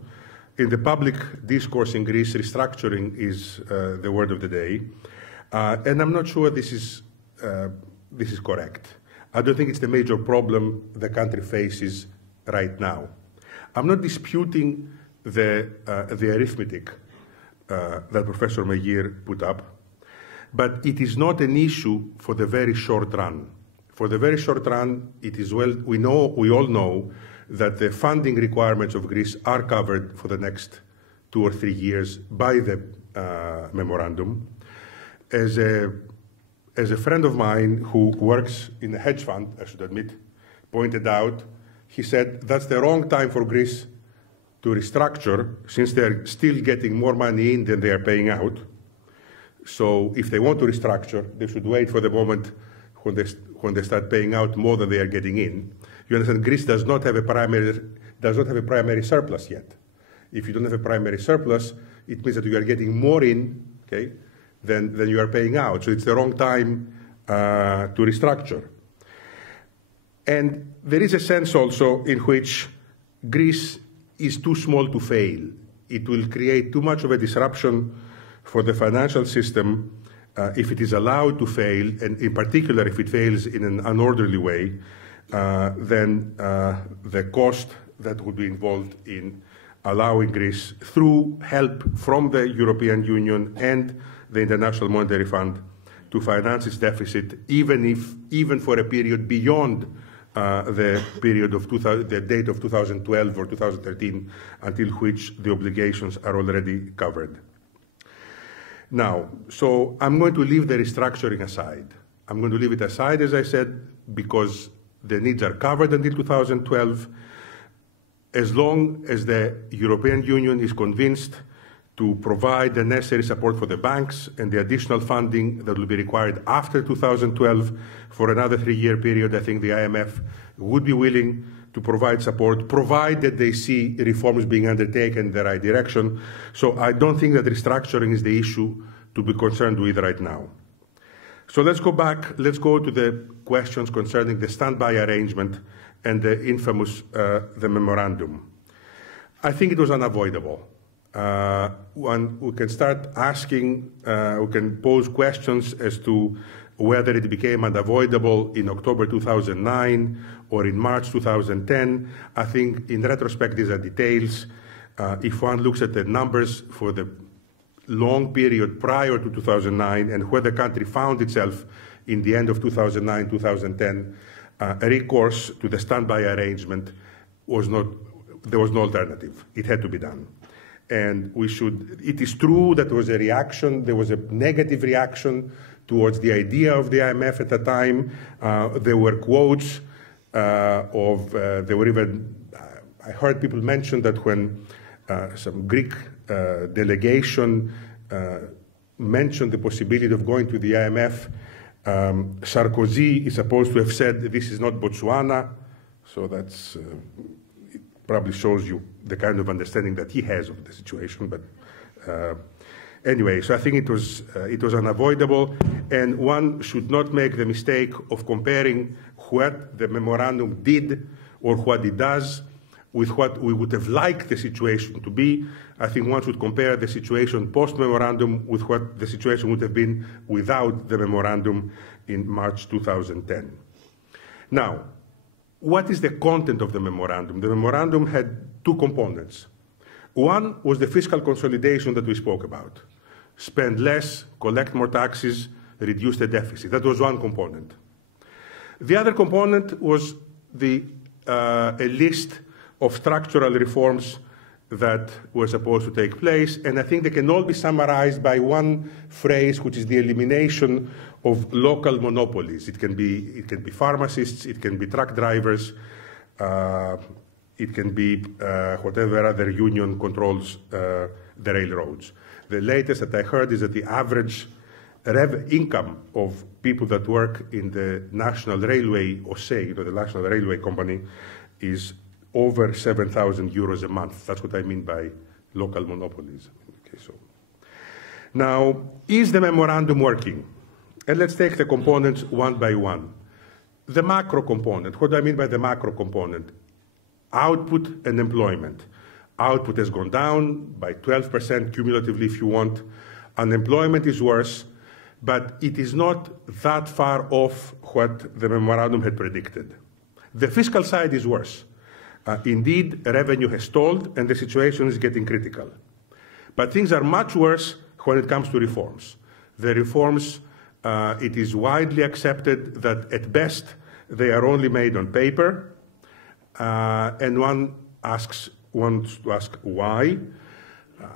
In the public discourse in Greece, restructuring is the word of the day. And I'm not sure this is correct. I don't think it's the major problem the country faces right now. I'm not disputing the arithmetic. that Professor Meghir put up, but it is not an issue for the very short run. For the very short run, it is we all know that the funding requirements of Greece are covered for the next 2 or 3 years by the memorandum. As a friend of mine who works in a hedge fund, I should admit, pointed out, he said that's the wrong time for Greece to restructure, since they're still getting more money in than they are paying out. So if they want to restructure, they should wait for the moment when they start paying out more than they are getting in. You understand, Greece does not have a primary surplus yet. If you don't have a primary surplus, it means that you are getting more in, okay, than you are paying out. So it's the wrong time to restructure. And there is a sense also in which Greece is too small to fail. It will create too much of a disruption for the financial system if it is allowed to fail, and in particular if it fails in an unorderly way, then the cost that would be involved in allowing Greece, through help from the European Union and the International Monetary Fund, to finance its deficit, even for a period beyond the period of the date of 2012 or 2013, until which the obligations are already covered. Now, so I'm going to leave the restructuring aside. I'm going to leave it aside, as I said, because the needs are covered until 2012, as long as the European Union is convinced to provide the necessary support for the banks and the additional funding that will be required after 2012 for another 3-year period. I think the IMF would be willing to provide support, provided they see reforms being undertaken in the right direction. So I don't think that restructuring is the issue to be concerned with right now. So let's go back, let's go to the questions concerning the standby arrangement and the infamous the memorandum. I think it was unavoidable. We can start asking, we can pose questions as to whether it became unavoidable in October 2009 or in March 2010. I think in retrospect these are details. If one looks at the numbers for the long period prior to 2009 and where the country found itself in the end of 2009, 2010, recourse to the standby arrangement was not, there was no alternative. It had to be done. And we should, it is true that there was a reaction, there was a negative reaction towards the idea of the IMF at the time. There were quotes there were even, I heard people mention that when some Greek delegation mentioned the possibility of going to the IMF, Sarkozy is supposed to have said, this is not Botswana, so that's, it probably shows you the kind of understanding that he has of the situation, but anyway, so I think it was unavoidable, and one should not make the mistake of comparing what the memorandum did or what it does with what we would have liked the situation to be. I think one should compare the situation post-memorandum with what the situation would have been without the memorandum in March 2010. Now, what is the content of the memorandum? The memorandum had two components. One was the fiscal consolidation that we spoke about. Spend less, collect more taxes, reduce the deficit. That was one component. The other component was a list of structural reforms that were supposed to take place, and I think they can all be summarized by one phrase, which is the elimination of local monopolies. It can be pharmacists, it can be truck drivers, it can be whatever other union controls the railroads. The latest that I heard is that the average income of people that work in the National Railway, or say, the National Railway Company, is over 7,000 euros a month. That's what I mean by local monopolies. Okay, so now, is the memorandum working? And let's take the components one by one. The macro component, what do I mean by the macro component? Output and employment. Output has gone down by 12% cumulatively, if you want. Unemployment is worse, but it is not that far off what the memorandum had predicted. The fiscal side is worse. Indeed, revenue has stalled and the situation is getting critical. But things are much worse when it comes to reforms. The reforms, it is widely accepted that at best they are only made on paper, and one wants to ask why.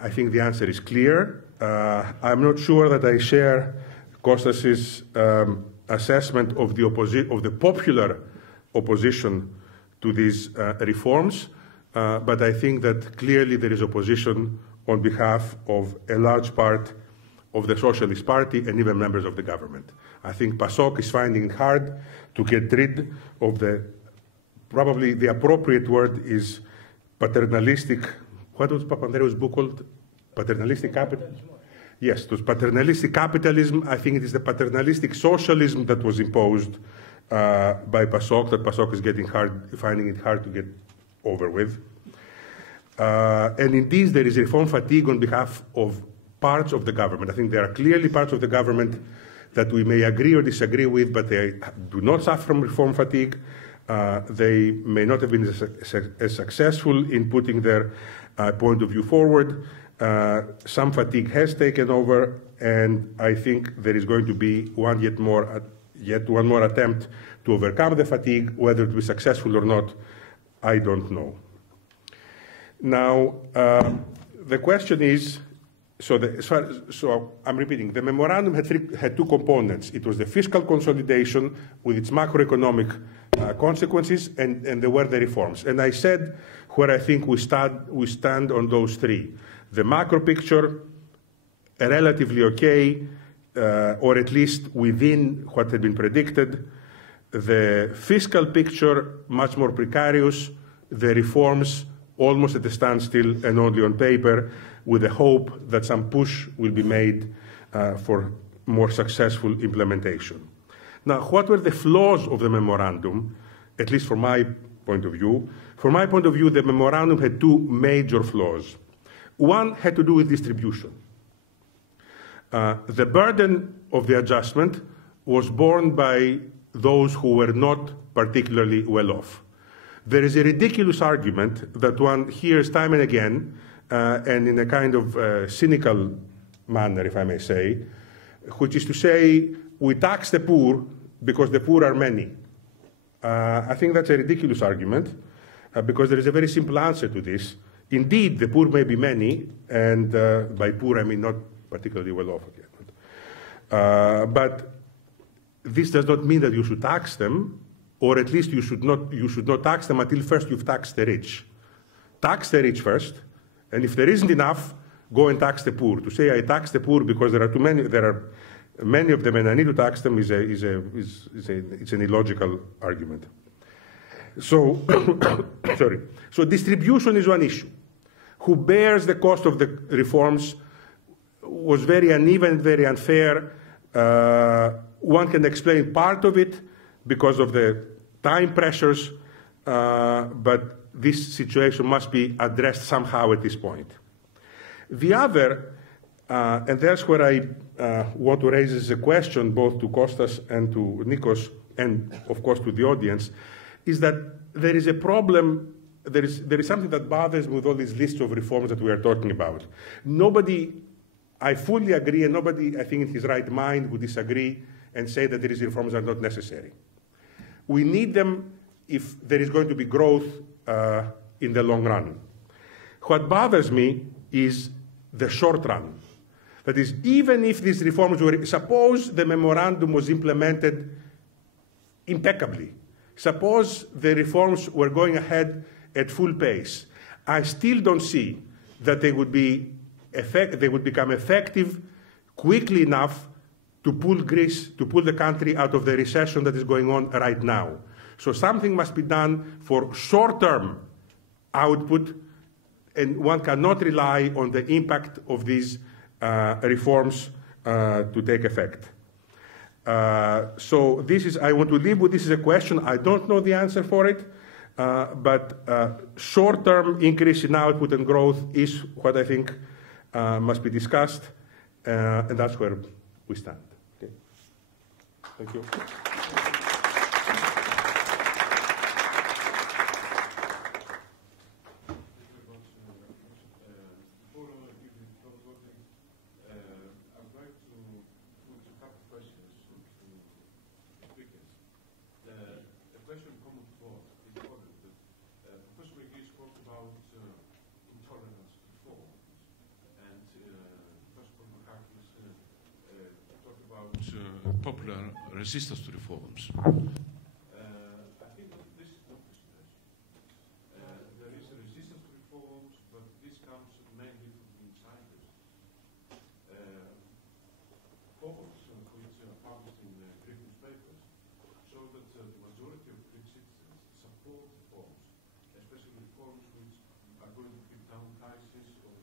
I think the answer is clear. I'm not sure that I share Costas's assessment of the popular opposition to these reforms, but I think that clearly there is opposition on behalf of a large part of the Socialist Party and even members of the government. I think PASOK is finding it hard to get rid of probably the appropriate word is paternalistic. What was Papandreou's book called? Paternalistic capitalism? Yes, it was paternalistic capitalism. I think it is the paternalistic socialism that was imposed by PASOK, that PASOK is finding it hard to get over with. And indeed, there is reform fatigue on behalf of parts of the government. I think there are clearly parts of the government that we may agree or disagree with, but they do not suffer from reform fatigue. They may not have been as successful in putting their point of view forward. Some fatigue has taken over, and I think there is going to be yet one more attempt to overcome the fatigue. Whether it will be successful or not, I don't know. Now, the question is, so I'm repeating, the memorandum had two components. It was the fiscal consolidation with its macroeconomic consequences, and there were the reforms. And I said where I think we stand on those three. The macro picture, relatively okay, or at least within what had been predicted. The fiscal picture, much more precarious. The reforms, almost at a standstill and only on paper, with the hope that some push will be made for more successful implementation. Now, what were the flaws of the memorandum, at least from my point of view? From my point of view, the memorandum had two major flaws. One had to do with distribution. The burden of the adjustment was borne by those who were not particularly well off. There is a ridiculous argument that one hears time and again, and in a kind of cynical manner, if I may say, which is to say, we tax the poor because the poor are many. I think that's a ridiculous argument, because there is a very simple answer to this. Indeed, the poor may be many, and by poor I mean not particularly well off again. But this does not mean that you should tax them, or at least you should not tax them until first you've taxed the rich. Tax the rich first, and if there isn't enough, go and tax the poor. To say I tax the poor because there are many of them and I need to tax them it's an illogical argument. So, sorry. So distribution is one issue. Who bears the cost of the reforms was very uneven, very unfair. One can explain part of it because of the time pressures, but this situation must be addressed somehow at this point. The other, and that's where I want to raise as a question both to Costas and to Nicos, and of course to the audience, is that there is a problem, there is something that bothers me with all these lists of reforms that we are talking about. Nobody, I fully agree, and nobody, I think in his right mind, would disagree and say that these reforms are not necessary. We need them if there is going to be growth in the long run. What bothers me is the short run. That is, even if these reforms were, suppose the memorandum was implemented impeccably, suppose the reforms were going ahead at full pace, I still don't see that they would become effective quickly enough to pull Greece, to pull the country out of the recession that is going on right now. So something must be done for short-term output, and one cannot rely on the impact of these reforms to take effect. So this is, I want to leave with this as a question. I don't know the answer for it, but short-term increase in output and growth is what I think must be discussed, and that's where we stand. Okay. Thank you. popular resistance to reforms. I think that this is not the situation. There is a resistance to reforms, but this comes mainly from the insiders. Polls which are published in Greek newspapers show that the majority of Greek citizens support reforms, especially reforms which are going to keep down prices or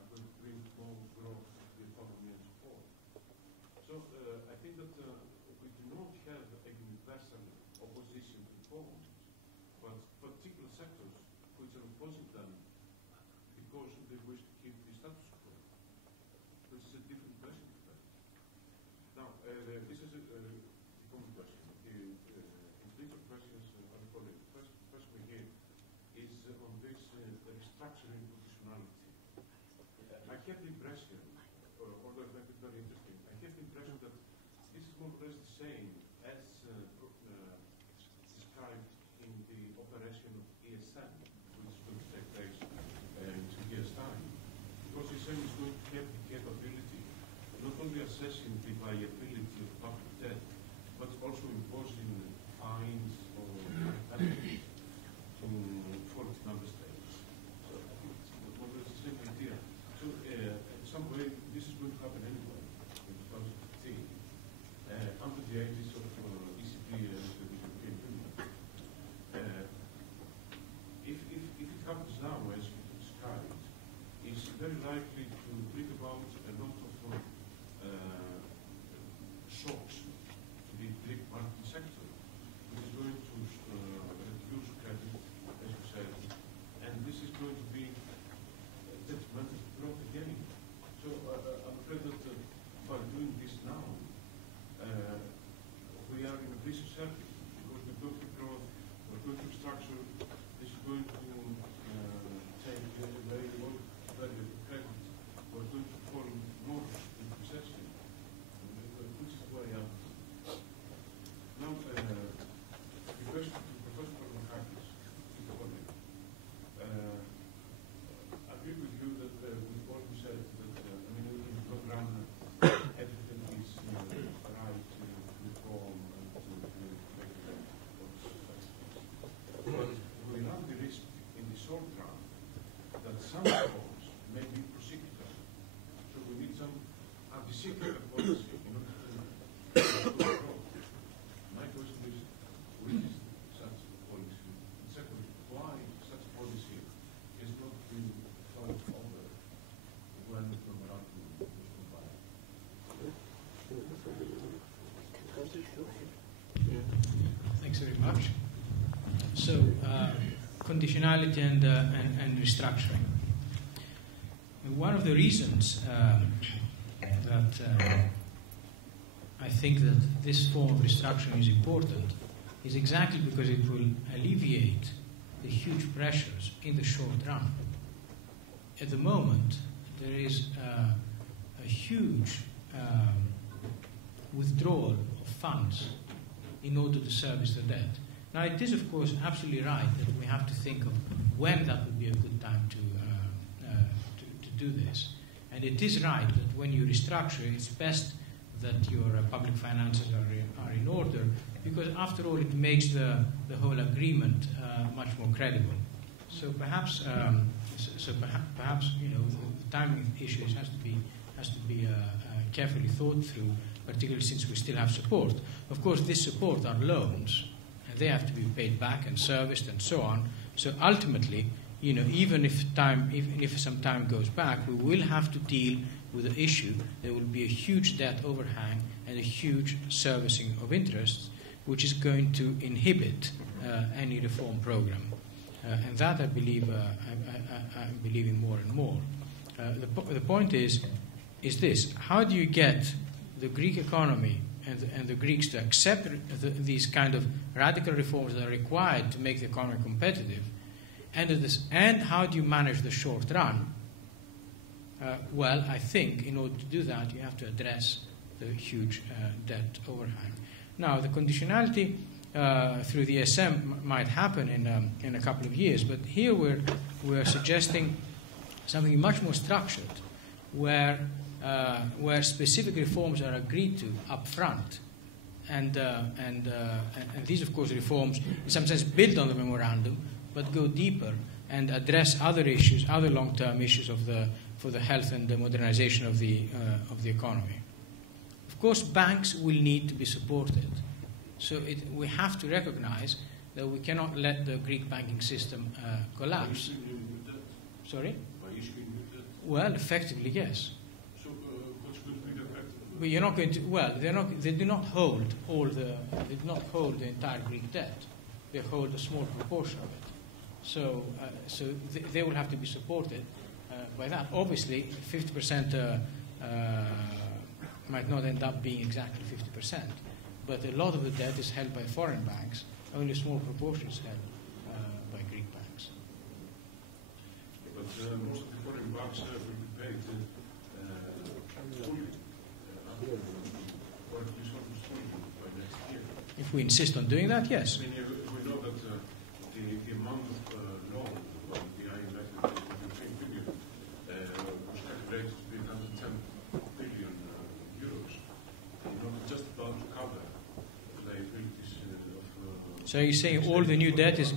are going to bring more growth to the economy and so forth. So I think that we do not have a universal opposition to reforms, but particular sectors which are opposing them because they wish to keep the status quo, which is a different question. Now, this is a common question. The individual questions are the following. First question here is on this restructuring conditionality. I have the impression, although it might be very interesting, I have the impression that this is more or less the same as described in the operation of ESM, which is going to take place in 2 years' time. Because ESM is going to have the capability not only assessing the viability of public debt, but also imposing fines or penalties to foreign member states. So I think it's more or less the same idea. So in some way, this is going to happen anyway in 2015, under the aegis of ECB and the European Union. If it happens now, as you described, it's very likely to bring about a lot of shocks to the Greek banking sector, which is going to reduce credit, as you said, and this is going to be detrimental to growth again. So I'm afraid that by doing this now, we are in a vicious circle, because we're going to growth, we're going to structure, this is going to take very low value of credit, we're going to fall more into recession, which is where I am. Now, the question to Professor Polemarchakis is the following. I agree with you that with what you said, that in the long run, everything is right to reform and to make it but we run the risk in the short run that some reforms may be procyclical. So we need some anti-cyclical policy in order to grow. My question is, which is such a policy? And secondly, why such a policy is not being thought over when the memorandum was compiled? Thanks very much. So, conditionality and restructuring. One of the reasons that I think that this form of restructuring is important is exactly because it will alleviate the huge pressures in the short run. At the moment, there is a huge withdrawal of funds in order to service the debt. Now, it is, of course, absolutely right that we have to think of when that would be a good time to do this. And it is right that when you restructure, it's best that your public finances are in order, because after all, it makes the whole agreement much more credible. So perhaps, perhaps you know, the timing issues has to be carefully thought through, particularly since we still have support. Of course, this support are loans, and they have to be paid back and serviced and so on. So ultimately, you know, even if some time goes back, we will have to deal with the issue. There will be a huge debt overhang and a huge servicing of interests, which is going to inhibit any reform program. And that I believe I'm believing more and more. The point is this: how do you get the Greek economy and the Greeks to accept these kind of radical reforms that are required to make the economy competitive? And how do you manage the short run? Well, I think in order to do that, you have to address the huge debt overhang. Now, the conditionality through the ESM might happen in a couple of years, but here we're suggesting something much more structured, where specific reforms are agreed to up front and these, of course, reforms, in some sense, build on the memorandum, but go deeper and address other issues, other long-term issues for the health and the modernization of the economy. Of course, banks will need to be supported. So we have to recognize that we cannot let the Greek banking system collapse. Sorry? Well, effectively, yes. So what's going to be the effect? But you're not going to. Well, they do not hold the entire Greek debt. They hold a small proportion of it. So they will have to be supported by that. Obviously, 50% might not end up being exactly 50%, but a lot of the debt is held by foreign banks. Only a small proportion is held by Greek banks. But most of the foreign banks will be paid fully, or at least almost fully by next year. If we insist on doing that, yes. I mean, we know that the amount of loan from the IMF and the European Union was calculated to be 110 billion euros. Not just about to cover the liabilities of. So you're saying all the new debt is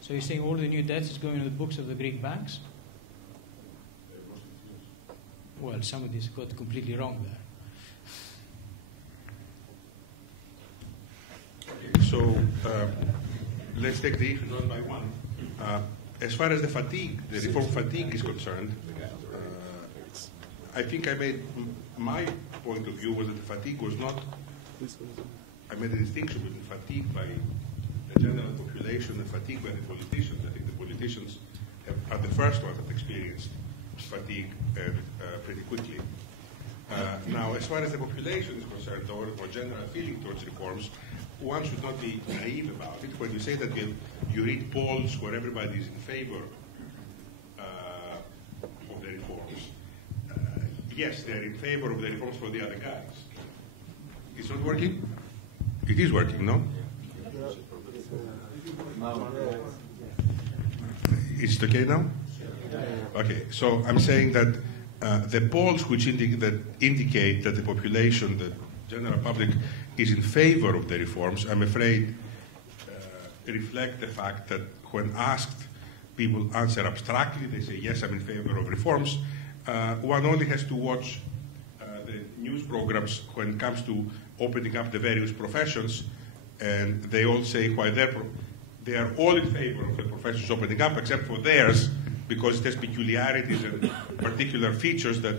so you're saying all the new debt is going on the books of the Greek banks? Well, somebody's got completely wrong there. Okay, so let's take the issues one by one. As far as the reform fatigue is concerned, I think I made my point of view was that the fatigue was not. I made a distinction between fatigue by the general population and fatigue by the politicians. I think the politicians are the first ones that experienced fatigue pretty quickly. Now, as far as the population is concerned, or general feeling towards reforms, one should not be naive about it. When you say that you read polls where everybody is in favor of the reforms, yes, they're in favor of the reforms for the other guys. It's not working? It is working, no? Is it okay now? Okay, so I'm saying that the polls which indicate that the population, the general public, is in favor of the reforms, I'm afraid reflect the fact that when asked, people answer abstractly. They say, yes, I'm in favor of reforms. One only has to watch the news programs when it comes to opening up the various professions, and they all say why they are all in favor of the professions opening up, except for theirs, because it has peculiarities and particular features that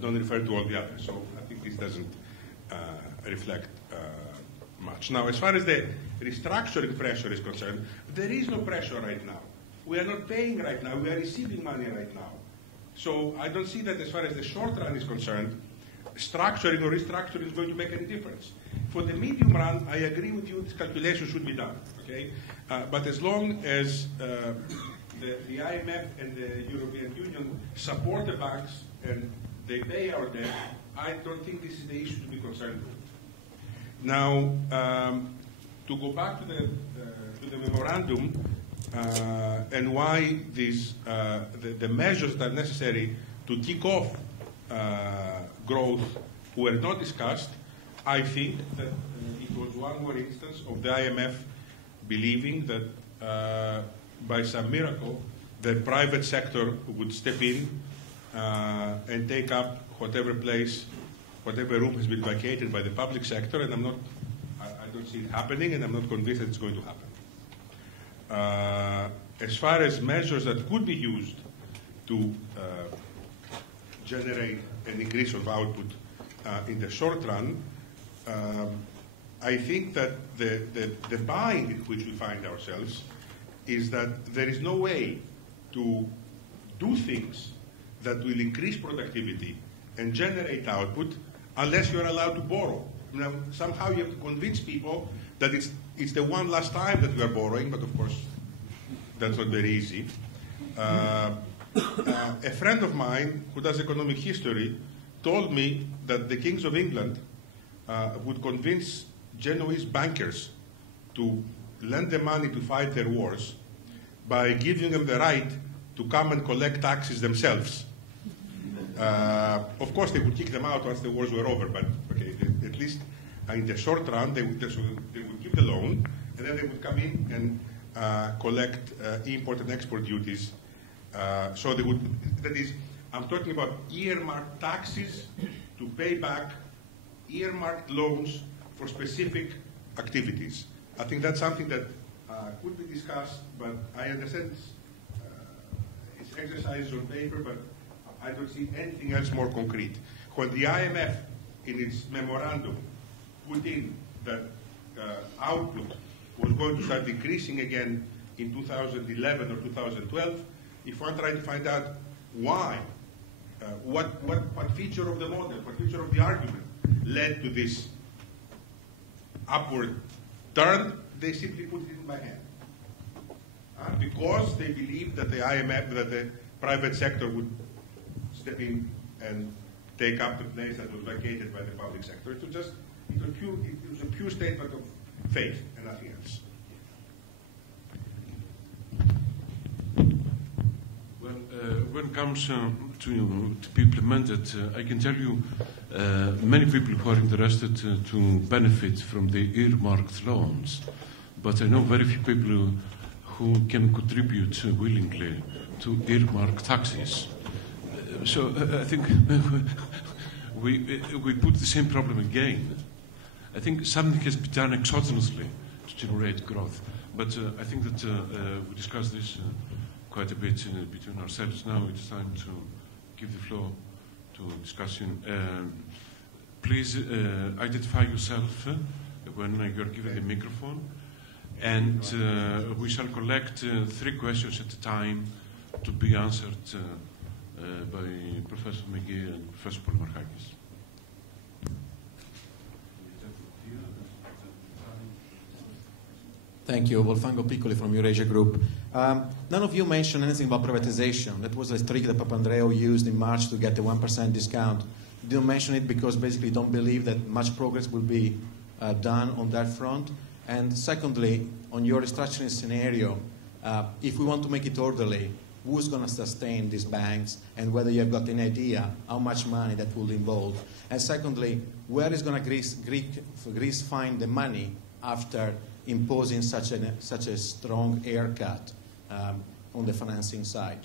don't refer to all the others. So I think this doesn't reflect much. Now, as far as the restructuring pressure is concerned, there is no pressure right now. We are not paying right now. We are receiving money right now. So I don't see that as far as the short run is concerned, structuring or restructuring is going to make any difference. For the medium run, I agree with you, this calculation should be done. Okay? But as long as the IMF and the European Union support the banks and they pay our debt, I don't think this is the issue to be concerned with. Now, to go back to the memorandum and why these the measures that are necessary to kick off growth were not discussed, I think that it was one more instance of the IMF believing that by some miracle the private sector would step in and take up whatever room has been vacated by the public sector, and I don't see it happening, and I'm not convinced that it's going to happen. As far as measures that could be used to generate an increase of output in the short run, I think that the bind in which we find ourselves is that there is no way to do things that will increase productivity and generate output unless you're allowed to borrow. Now, somehow you have to convince people that it's the one last time that we are borrowing, but of course that's not very easy. A friend of mine who does economic history told me that the kings of England would convince Genoese bankers to lend them money to fight their wars by giving them the right to come and collect taxes themselves. Of course, they would kick them out once the wars were over, but okay, at least In the short run, they would give the loan, and then they would come in and collect import and export duties. So they would, that is, I'm talking about earmarked taxes to pay back earmarked loans for specific activities. I think that's something that could be discussed, but I understand it's exercises on paper, but I don't see anything else more concrete. When the IMF, in its memorandum, put in that output was going to start decreasing again in 2011 or 2012, if one tried to find out why, what feature of the model, what feature of the argument led to this upward turn, they simply put it in by hand. Because they believed that the IMF, that the private sector would step in and take up the place that was vacated by the public sector. It was a pure statement of faith and nothing else. Well, when it comes to be implemented, I can tell you many people who are interested to benefit from the earmarked loans, but I know very few people who can contribute willingly to earmarked taxes. So I think we put the same problem again. I think something has been done exogenously to generate growth, but I think that we discussed this quite a bit between ourselves. Now it's time to give the floor to discussion. Please identify yourself when you're given the microphone, and we shall collect 3 questions at a time to be answered by Professor Meghir and Professor Polemarchakis. Thank you. Wolfango Piccoli from Eurasia Group. None of you mentioned anything about privatization. That was a trick that Papandreou used in March to get the 1% discount. You didn't mention it because basically you don't believe that much progress will be done on that front. And secondly, on your restructuring scenario, if we want to make it orderly, who's going to sustain these banks, and whether you've got an idea how much money that will involve. And secondly, where is going to Greece find the money after imposing such a strong haircut on the financing side?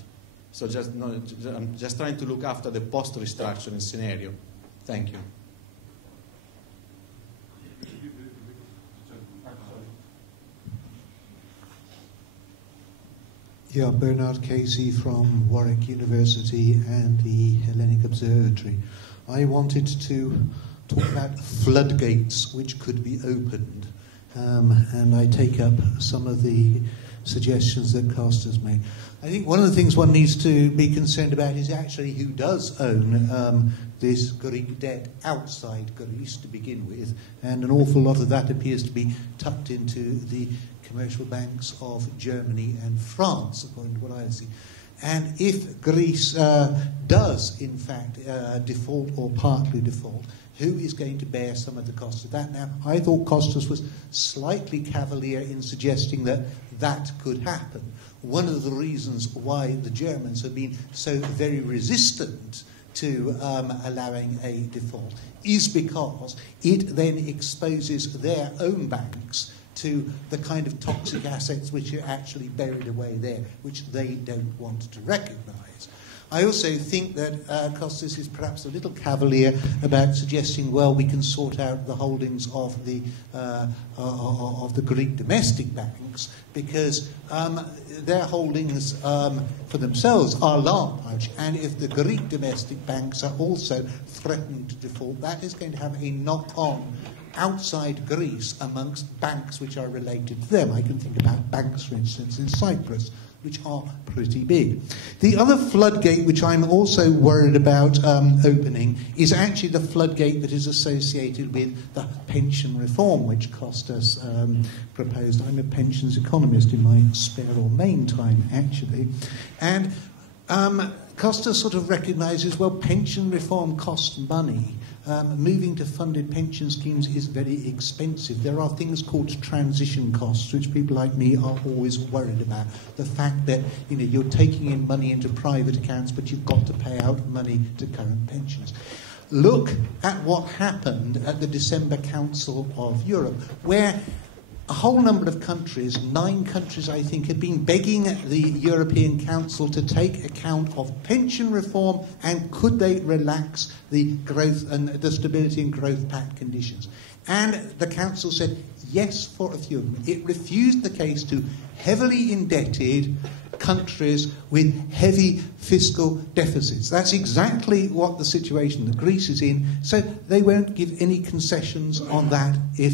So I'm just trying to look after the post-restructuring scenario. Thank you. Yeah, Bernard Casey from Warwick University and the Hellenic Observatory. I wanted to talk about floodgates which could be opened, and I take up some of the suggestions that Costas made. I think one of the things one needs to be concerned about is actually who does own this Greek debt outside Greece to begin with, and an awful lot of that appears to be tucked into the commercial banks of Germany and France, according to what I see. And if Greece does, in fact, default or partly default, who is going to bear some of the cost of that? Now, I thought Costas was slightly cavalier in suggesting that that could happen. One of the reasons why the Germans have been so very resistant to allowing a default is because it then exposes their own banks to the kind of toxic assets which are actually buried away there, which they don't want to recognise. I also think that Costas is perhaps a little cavalier about suggesting, well, we can sort out the holdings of the Greek domestic banks, because their holdings for themselves are large, and if the Greek domestic banks are also threatening to default, that is going to have a knock-on outside Greece amongst banks which are related to them. I can think about banks, for instance, in Cyprus, which are pretty big. The other floodgate which I'm also worried about opening is actually the floodgate that is associated with the pension reform which Costas proposed. I'm a pensions economist in my spare or main time, actually. And Costas sort of recognises, well, pension reform costs money. Moving to funded pension schemes is very expensive. There are things called transition costs, which people like me are always worried about. The fact that you're taking in money into private accounts, but you've got to pay out money to current pensions. look at what happened at the December Council of Europe, where a whole number of countries, 9 countries I think, had been begging the European Council to take account of pension reform and could they relax the growth and the Stability and Growth Pact conditions. And the Council said yes for a few of them. It refused the case to heavily indebted countries with heavy fiscal deficits. That's exactly what the situation that Greece is in, so they won't give any concessions on that if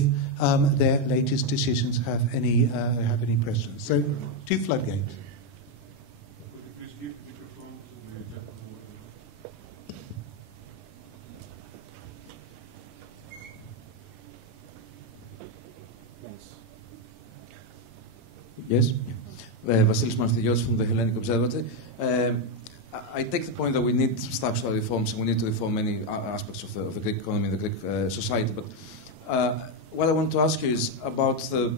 their latest decisions have any precedence. So, 2 floodgates. Yes. Vasilis Martilios from the Hellenic Observatory. I take the point that we need structural reforms and we need to reform many aspects of the Greek economy and the Greek society. But what I want to ask you is about the,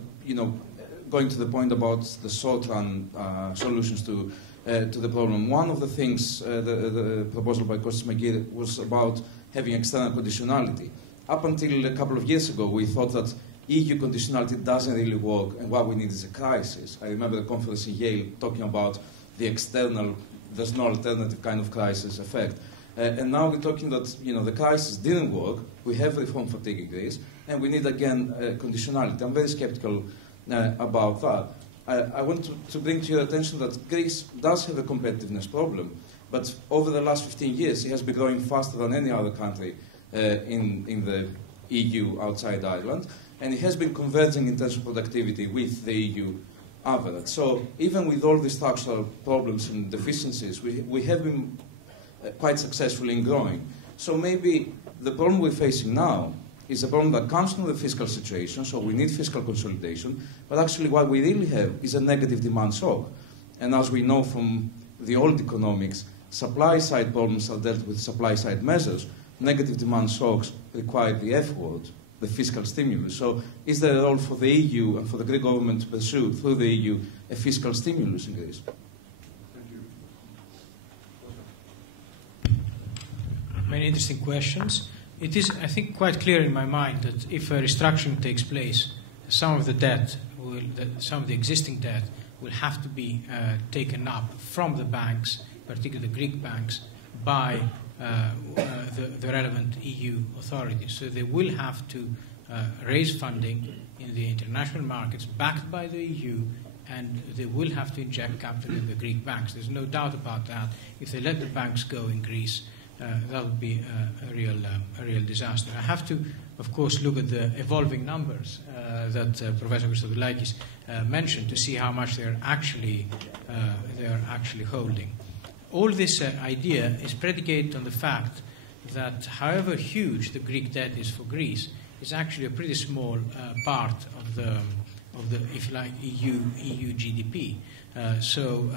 going to the point about the short-run solutions to the problem. One of the things, the proposal by Costas Meghir, was about having external conditionality. Up until a couple of years ago, we thought that EU conditionality doesn't really work, and what we need is a crisis. I remember the conference in Yale talking about the external, there's no alternative kind of crisis effect. And now we're talking that the crisis didn't work, we have reform fatigue in Greece, and we need again conditionality. I'm very skeptical about that. I want to bring to your attention that Greece does have a competitiveness problem, but over the last 15 years it has been growing faster than any other country in the EU outside Ireland. And it has been converging in terms of productivity with the EU average. So even with all the structural problems and deficiencies, we have been quite successful in growing. So maybe the problem we're facing now is a problem that comes from the fiscal situation, so we need fiscal consolidation, but actually what we really have is a negative demand shock. And as we know from the old economics, supply-side problems are dealt with supply-side measures. Negative demand shocks require the F word, the fiscal stimulus. So is there a role for the EU and for the Greek government to pursue through the EU a fiscal stimulus in Greece? Thank you. Many interesting questions. It is, I think, quite clear in my mind that if a restructuring takes place, some of the debt, some of the existing debt will have to be taken up from the banks, particularly the Greek banks, by the relevant EU authorities. So they will have to raise funding in the international markets backed by the EU, and they will have to inject capital in the Greek banks. There's no doubt about that. If they let the banks go in Greece, that would be a real disaster. I have to, of course, look at the evolving numbers that Professor Christodoulakis mentioned to see how much they're actually holding. All this idea is predicated on the fact that however huge the Greek debt is for Greece, is actually a pretty small part of the, if you like, EU GDP. So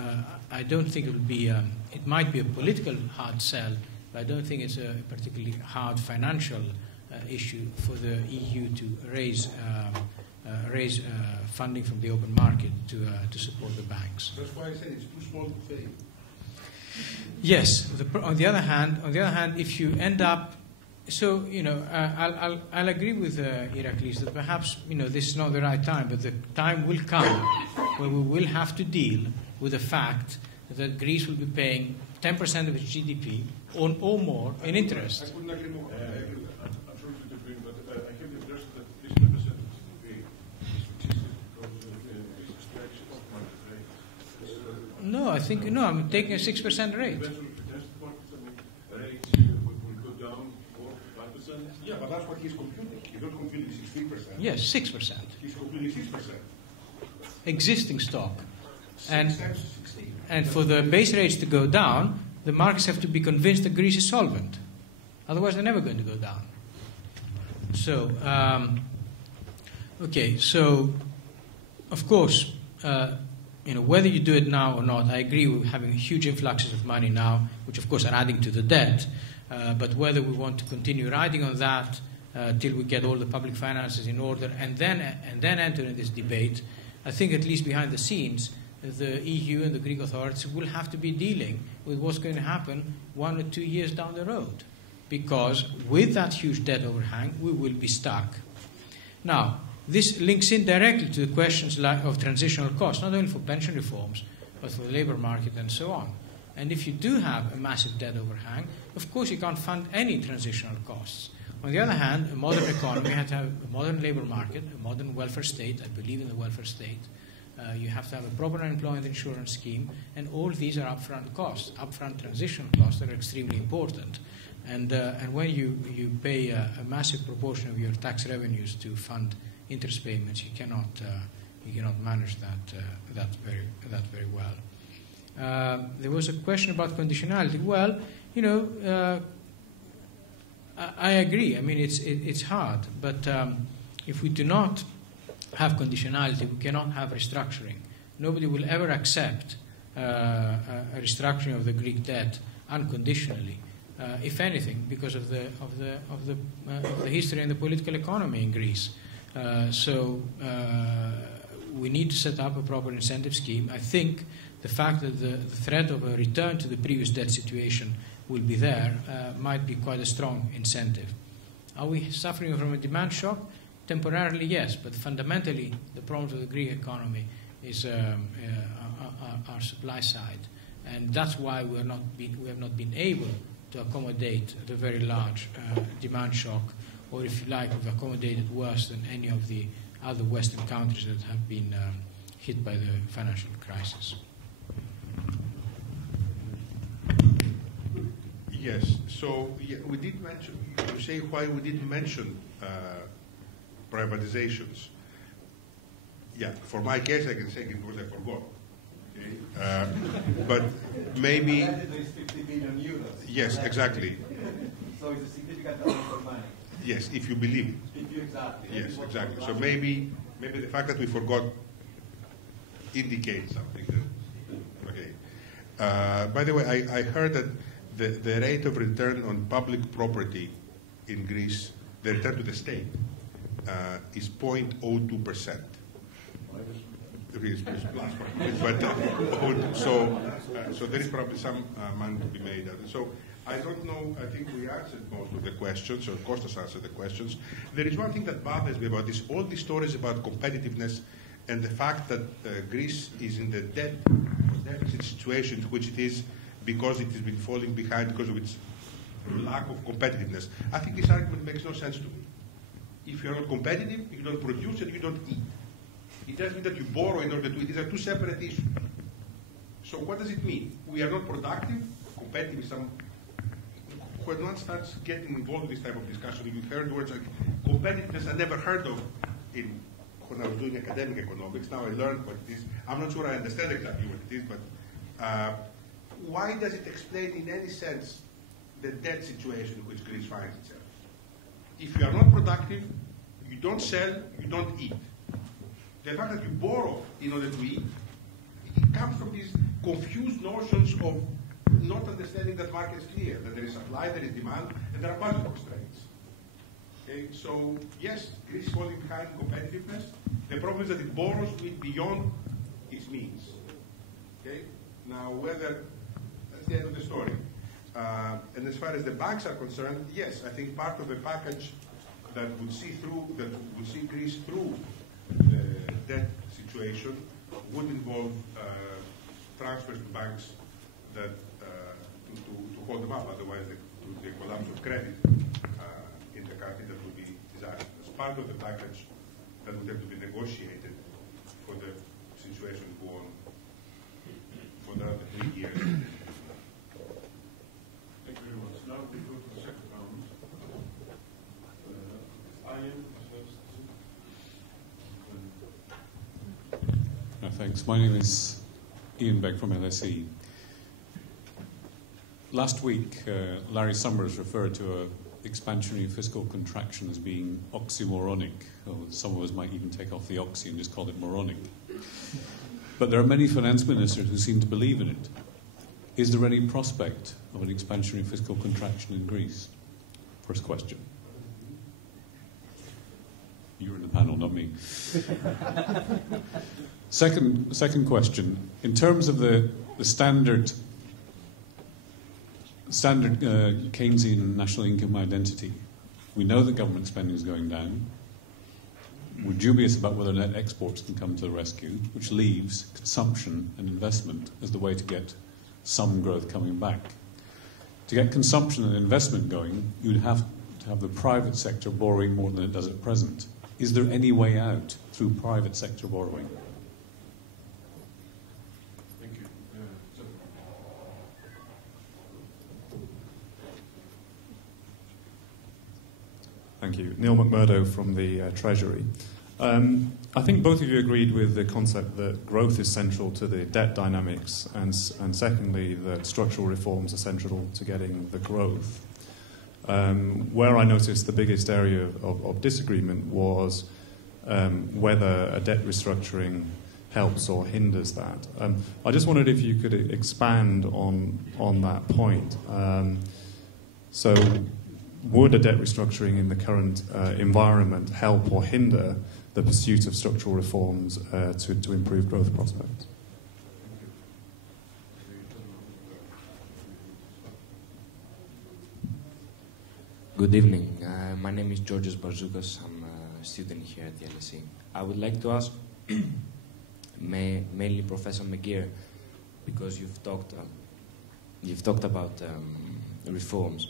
I don't think it will be, it might be a political hard sell, but I don't think it's a particularly hard financial issue for the EU to raise funding from the open market to support the banks. That's why I said it's too small to fail. Yes. On the other hand, if you end up, so I'll agree with Herakles that perhaps this is not the right time, but the time will come when we will have to deal with the fact that Greece will be paying 10% of its GDP or more in interest. I couldn't agree more. I agree with that. I'm absolutely agreeing, but I have the impression that this 10% of GDP is because it's a stretch of market rate. No, I think I'm taking a 6% rate. Yeah, but that's what he's computing. He's not computing 16%. Yes, 6%. He's computing 6%. Existing stock. And for the base rates to go down, the markets have to be convinced that Greece is solvent. Otherwise, they're never going to go down. So, so, of course, whether you do it now or not, I agree with having huge influxes of money now, which of course are adding to the debt. But whether we want to continue riding on that till we get all the public finances in order and then enter in this debate, I think at least behind the scenes, the EU and the Greek authorities will have to be dealing with what's going to happen 1 or 2 years down the road. because with that huge debt overhang, we will be stuck. Now, this links in directly to the questions of transitional costs, not only for pension reforms, but for the labor market and so on. And if you do have a massive debt overhang, of course you can't fund any transitional costs. On the other hand, a modern economy has to have a modern labor market, a modern welfare state. I believe in the welfare state. You have to have a proper unemployment insurance scheme, and all these are upfront costs, upfront transition costs that are extremely important. And when you pay a massive proportion of your tax revenues to fund interest payments, you cannot manage that very well. There was a question about conditionality. Well, I agree. I mean, it's hard, but if we do not have conditionality, we cannot have restructuring. Nobody will ever accept a restructuring of the Greek debt unconditionally. If anything, because of the history and the political economy in Greece. So we need to set up a proper incentive scheme. I think the fact that the threat of a return to the previous debt situation will be there might be quite a strong incentive. Are we suffering from a demand shock? Temporarily, yes, but fundamentally the problem of the Greek economy is our supply side, and that's why we have not been able to accommodate the very large demand shock, or if you like, we've accommodated worse than any of the other Western countries that have been hit by the financial crisis. Yes, so we did mention, you say why we didn't mention privatizations. Yeah, for my case I can say because I forgot. Okay? But maybe... It's 50 billion euros. Yes, exactly. So it's a significant amount of money. Yes, if you believe it. If you exactly. Yes, exactly. So maybe the fact that we forgot indicates something. Okay. By the way, I heard that the rate of return on public property in Greece, the return to the state, is 0.02%. But so there is probably some money to be made out of it. So I don't know. I think we answered most of the questions, or Costas answered the questions. There is one thing that bothers me about this: all these stories about competitiveness and the fact that Greece is in the deficit situation, which it is because it has been falling behind because of its lack of competitiveness. I think this argument makes no sense to me. If you're not competitive, you don't produce and you don't eat. It doesn't mean that you borrow in order to eat. These are two separate issues. So what does it mean? We are not productive, competitive is some... When one starts getting involved in this type of discussion, you've heard words like competitiveness I never heard of when I was doing academic economics. Now I learned what it is. I'm not sure I understand exactly what it is, but why does it explain in any sense the debt situation in which Greece finds itself? If you are not productive, you don't sell, you don't eat. The fact that you borrow in order to eat, it comes from these confused notions of not understanding that market is clear, that there is supply, there is demand, and there are budget constraints. Okay, so yes, Greece is falling behind competitiveness. The problem is that it borrows to it beyond its means. Okay, now whether that's the end of the story. And as far as the banks are concerned, yes, I think part of a package that would see Greece through the debt situation would involve transfers to banks that to hold them up, otherwise the collapse of credit in the country, that would be disastrous. As part of the package that would have to be negotiated for the situation to go on for another 3 years. Thank you very much. Now we go to the second round. Ian first. Thanks. My name is Ian Beck from LSE. Last week, Larry Summers referred to an expansionary fiscal contraction as being oxymoronic. Or some of us might even take off the oxy and just call it moronic. But there are many finance ministers who seem to believe in it. Is there any prospect of an expansionary fiscal contraction in Greece? First question. You're in the panel, not me. Second question. In terms of the standard standard Keynesian national income identity. We know that government spending is going down. We're dubious about whether net exports can come to the rescue, which leaves consumption and investment as the way to get some growth coming back. To get consumption and investment going, you'd have to have the private sector borrowing more than it does at present. Is there any way out through private sector borrowing? Thank you. Thank you. Neil McMurdo from the Treasury. I think both of you agreed with the concept that growth is central to the debt dynamics, and secondly, that structural reforms are central to getting the growth. Where I noticed the biggest area of disagreement was whether a debt restructuring helps or hinders that. I just wondered if you could expand on that point. So, would a debt restructuring in the current environment help or hinder the pursuit of structural reforms to improve growth prospects? Good evening. My name is Georgios Barzoukas. I'm a student here at the LSE. I would like to ask mainly Professor Meghir, because you've talked about reforms.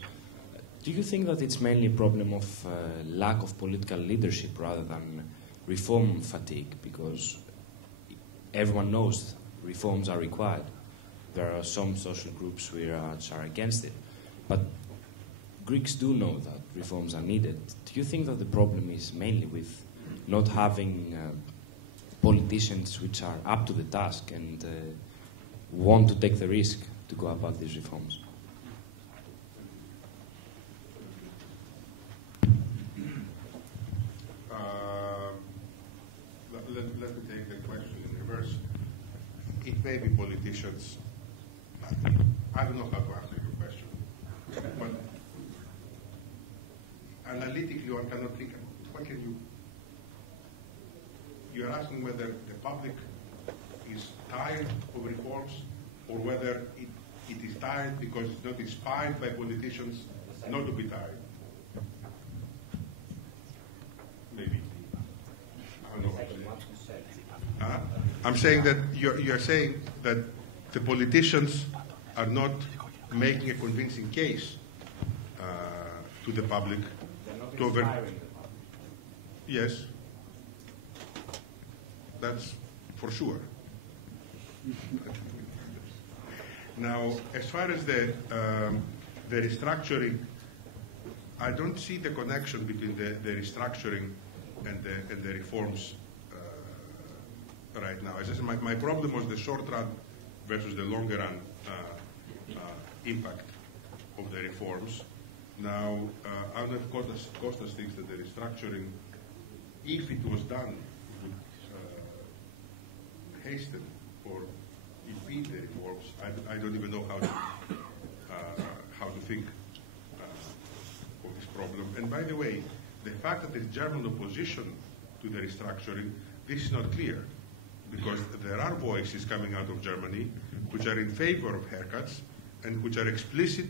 Do you think that it's mainly a problem of lack of political leadership rather than reform fatigue? Because everyone knows reforms are required. There are some social groups which are against it. But Greeks do know that reforms are needed. Do you think that the problem is mainly with not having politicians which are up to the task and want to take the risk to go about these reforms? Let me take the question in reverse. It may be politicians. I don't know how to answer your question. But analytically, one cannot think. What can you? You are asking whether the public is tired of reforms, or whether it is tired because it's not inspired by politicians not to be tired. Maybe. I don't know. I'm saying that you're saying that the politicians are not making a convincing case to the public. They're not inspiring the public. Yes, that's for sure. Now, as far as the restructuring, I don't see the connection between the restructuring and the reforms right now. As I said, my problem was the short run versus the longer run impact of the reforms. Now, I don't know if Costas thinks that the restructuring, if it was done, would hasten or impede the reforms. I don't even know how to think of this problem. And by the way, the fact that there is German opposition to the restructuring, this is not clear, because there are voices coming out of Germany which are in favor of haircuts and which are explicit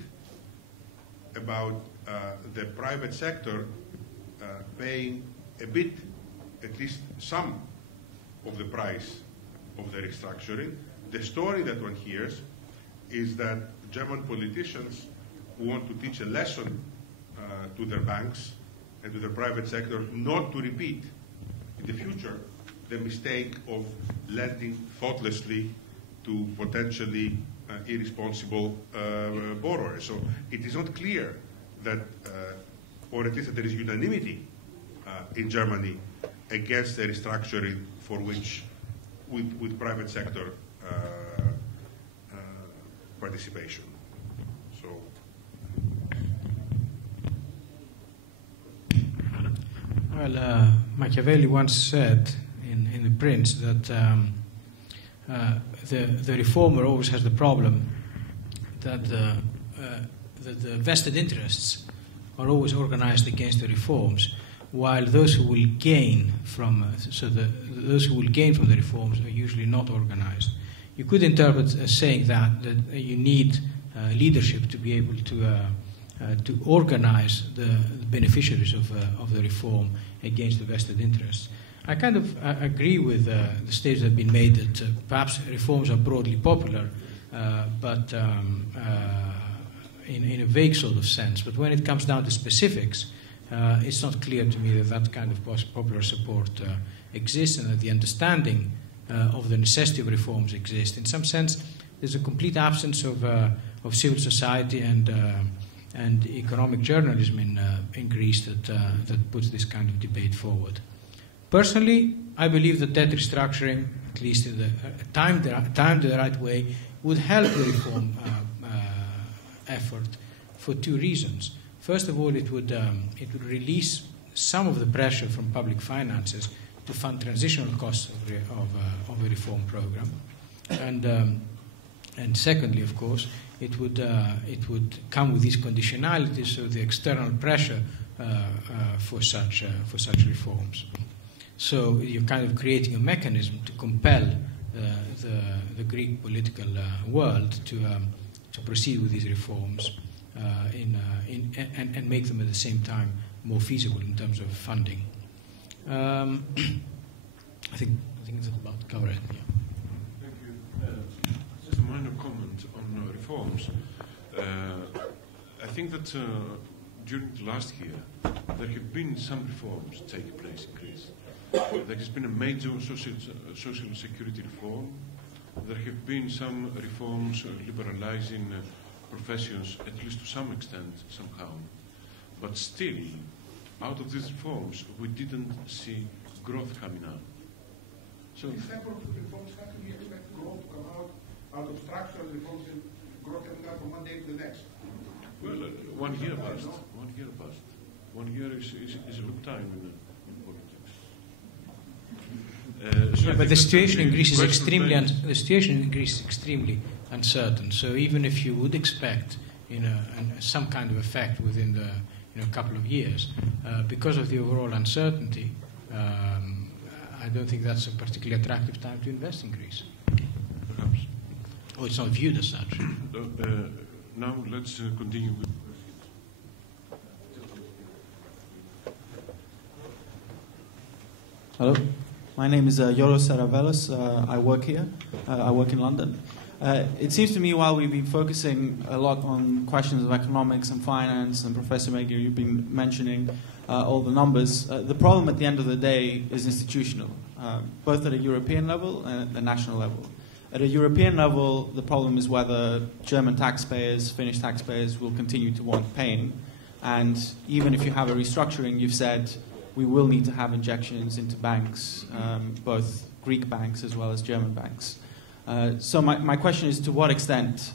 about the private sector paying a bit, at least some of the price of the restructuring. The story that one hears is that German politicians want to teach a lesson to their banks and to the private sector not to repeat in the future the mistake of lending thoughtlessly to potentially irresponsible borrowers. So it is not clear that, or at least that there is unanimity in Germany against the restructuring for which, with private sector participation. So. Well, Machiavelli once said in The Prince that the reformer always has the problem that the vested interests are always organized against the reforms, while those who will gain from those who will gain from the reforms are usually not organized. You could interpret as saying that you need leadership to be able to organize the beneficiaries of the reform against the vested interests. I kind of agree with the statements that have been made that perhaps reforms are broadly popular, but in a vague sort of sense. But when it comes down to specifics, it's not clear to me that that kind of popular support exists, and that the understanding of the necessity of reforms exists. In some sense, there's a complete absence of civil society and economic journalism in Greece that puts this kind of debate forward. Personally, I believe that debt restructuring, at least in the timed the right way, would help the reform effort for two reasons. First of all, it would release some of the pressure from public finances to fund transitional costs of a reform program, and secondly, of course, it would come with these conditionalities, so the external pressure for such reforms. So you're kind of creating a mechanism to compel the Greek political world to proceed with these reforms and make them at the same time more feasible in terms of funding. I think it's about to cover it. Yeah. Thank you. Just a minor comment on reforms. I think that during the last year there have been some reforms taking place in Greece. There has been a major social security reform. There have been some reforms liberalizing professions, at least to some extent, somehow. But still, out of these reforms, we didn't see growth coming out. So, these type of reforms, how can we expect growth to come out of structural reforms and growth coming out from one day to the next? Well, 1 year passed. 1 year passed. 1 year is a long time in politics. But the situation in Greece is extremely uncertain. So even if you would expect, some kind of effect within the couple of years, because of the overall uncertainty, I don't think that's a particularly attractive time to invest in Greece. Perhaps. Or it's not viewed as such. Now let's continue with. Hello, my name is Yoros Saravelos. I work here. I work in London. It seems to me while we've been focusing a lot on questions of economics and finance, and Professor Meghir, you've been mentioning all the numbers, the problem at the end of the day is institutional, both at a European level and at the national level. At a European level, the problem is whether German taxpayers, Finnish taxpayers will continue to want paying. And even if you have a restructuring, you've said we will need to have injections into banks, both Greek banks as well as German banks. So my question is, to what extent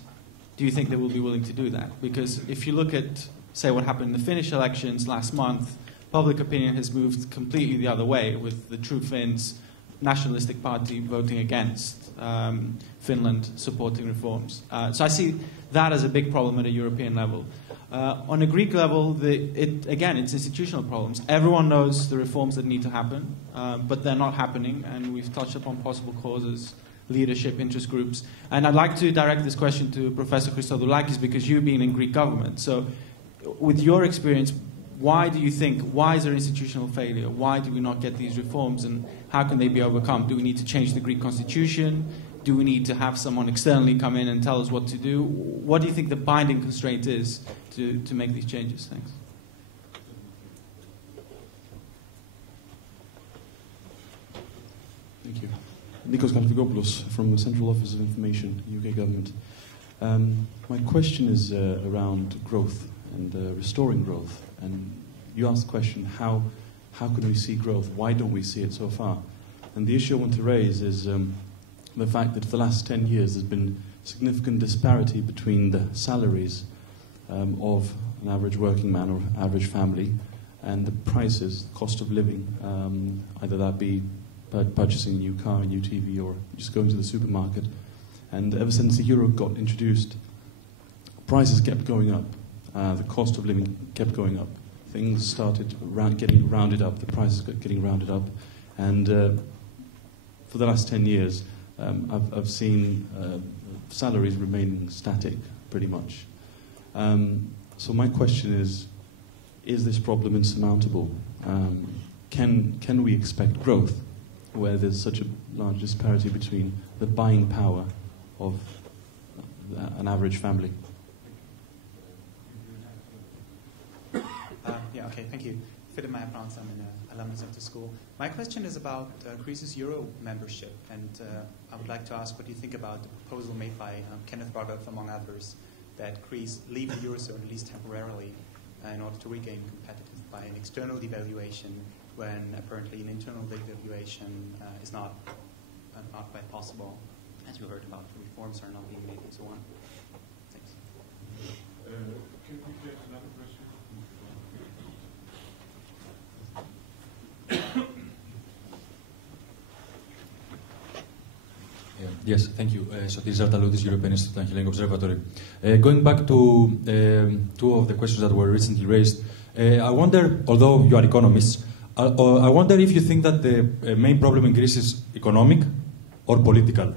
do you think they will be willing to do that? Because if you look at, say, what happened in the Finnish elections last month, public opinion has moved completely the other way, with the True Finns nationalistic party voting against Finland supporting reforms. So I see that as a big problem at a European level. On a Greek level, it's institutional problems. Everyone knows the reforms that need to happen, but they're not happening, and we've touched upon possible causes, leadership, interest groups. And I'd like to direct this question to Professor Christodoulakis, because you've been in Greek government. So with your experience, why is there institutional failure? Why do we not get these reforms, and how can they be overcome? Do we need to change the Greek constitution? Do we need to have someone externally come in and tell us what to do? What do you think the binding constraint is to make these changes? Thanks. Thank you. Nicos from the Central Office of Information, UK Government. My question is around growth and restoring growth. And you asked the question, how can we see growth? Why don't we see it so far? And the issue I want to raise is the fact that for the last 10 years there's been significant disparity between the salaries of an average working man or average family and the prices, cost of living, either that be purchasing a new car, a new TV, or just going to the supermarket. And ever since the euro got introduced, prices kept going up. The cost of living kept going up. Things started getting rounded up. The prices got getting rounded up. And for the last 10 years, I've seen salaries remaining static, pretty much. So my question is this problem insurmountable? Can we expect growth where there's such a large disparity between the buying power of an average family? Yeah, okay, thank you. Philip Meyer-Browns, I'm an alumnus of the school. My question is about Greece's Euro membership, and I would like to ask what you think about the proposal made by Kenneth Rogoff, among others, that Greece leave the Eurozone, at least temporarily, in order to regain competitiveness by an external devaluation, when apparently an internal devaluation is not quite possible. As we heard about, reforms are not being made and so on. Thanks. Can we get another question? Yes, thank you. Sotiris Zartaludis, European Institute and Hellenic Observatory. Going back to two of the questions that were recently raised, I wonder, although you are economists, I wonder if you think that the main problem in Greece is economic or political.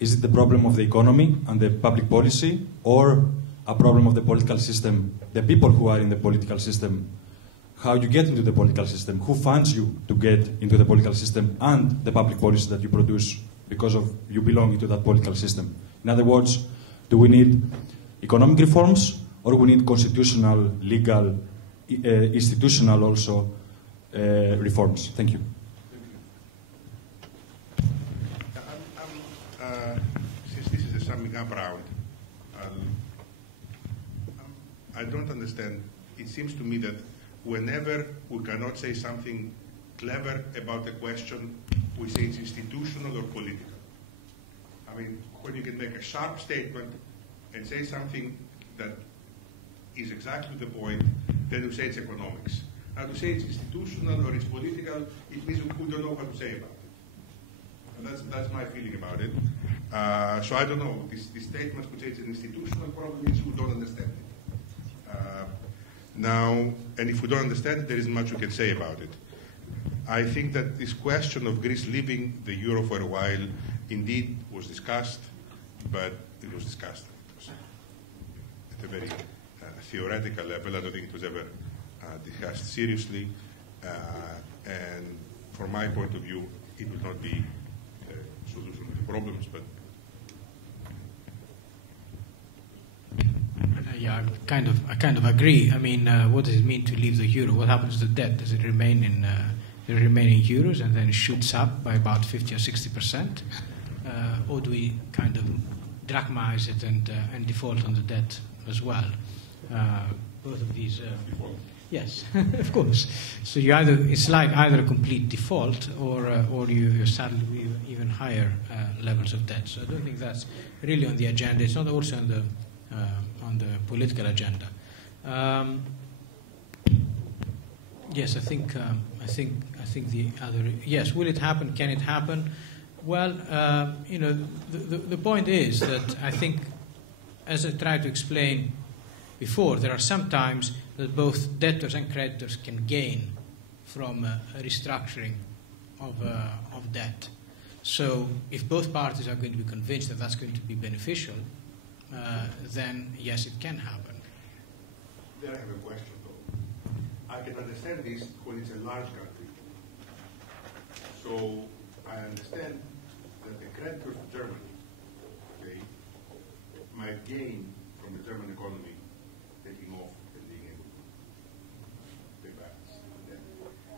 Is it the problem of the economy and the public policy, or a problem of the political system, the people who are in the political system, how you get into the political system, who funds you to get into the political system, and the public policy that you produce because of you belonging to that political system? In other words, do we need economic reforms, or we need constitutional, legal, institutional also reforms? Thank you. Since this is a summing up round, I don't understand. It seems to me that whenever we cannot say something clever about a question, we say it's institutional or political. I mean, when you can make a sharp statement and say something that is exactly the point, then you say it's economics. Now, to say it's institutional or it's political, it means we don't know what to say about it. And that's my feeling about it. So I don't know. This statement would say it's an institutional problem, means we don't understand it. Now, and if we don't understand it, there isn't much we can say about it. I think that this question of Greece leaving the euro for a while indeed was discussed, but it was discussed at a very theoretical level. I don't think it was ever discussed seriously. And from my point of view, it will not be a solution to the problems, but yeah, I kind of agree. I mean, what does it mean to leave the euro? What happens to the debt? Does it remain in euros and then it shoots up by about 50 or 60%, or do we kind of drachmize it and default on the debt as well? Both of these. Yes, of course. So it's like either a complete default or you're saddled with even higher levels of debt. So I don't think that's really on the agenda. It's not also on the political agenda. Yes, I think the other. Yes, will it happen? Can it happen? Well, the point is that I think, as I tried to explain before, there are some times that both debtors and creditors can gain from a restructuring of debt. So if both parties are going to be convinced that that's going to be beneficial, then yes, it can happen. There I have a question, though. I can understand this when it's a large country. So I understand that the creditors of Germany, okay, might gain from the German economy taking off and being able to pay back the debt.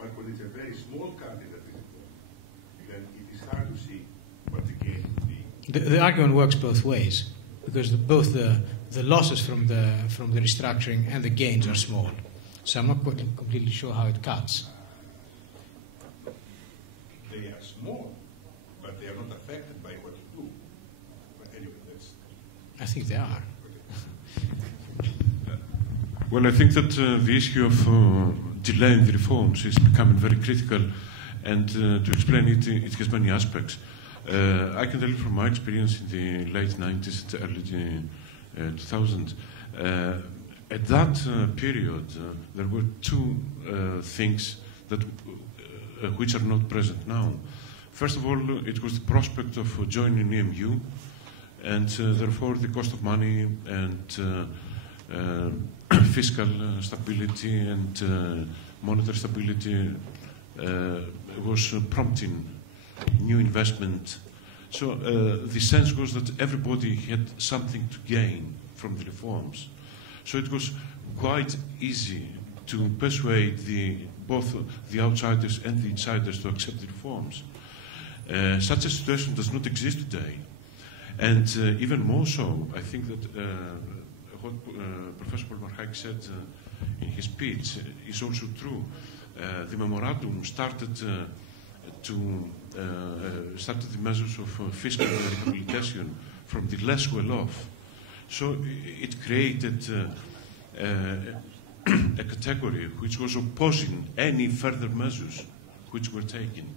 But when it's a very small country that is involved, then it is hard to see what the gain would be. The argument works both ways, because both the losses from the restructuring and the gains are small. So I'm not completely sure how it cuts. They are small, but they are not affected by what you do. But anyway, that's... I think they are. Well, I think that the issue of delaying the reforms is becoming very critical, and to explain it, it has many aspects. I can tell you from my experience in the late 90s and early 2000s, at that period, there were two things that which are not present now. First of all, it was the prospect of joining EMU, and therefore the cost of money and fiscal stability and monetary stability was prompting new investment. So the sense was that everybody had something to gain from the reforms. So it was quite easy to persuade both the outsiders and the insiders to accept the reforms. Such a situation does not exist today. And even more so, I think that what Professor Polemarchakis said in his speech is also true. The memorandum started the measures of fiscal rehabilitation from the less well-off. So it created a category which was opposing any further measures which were taken.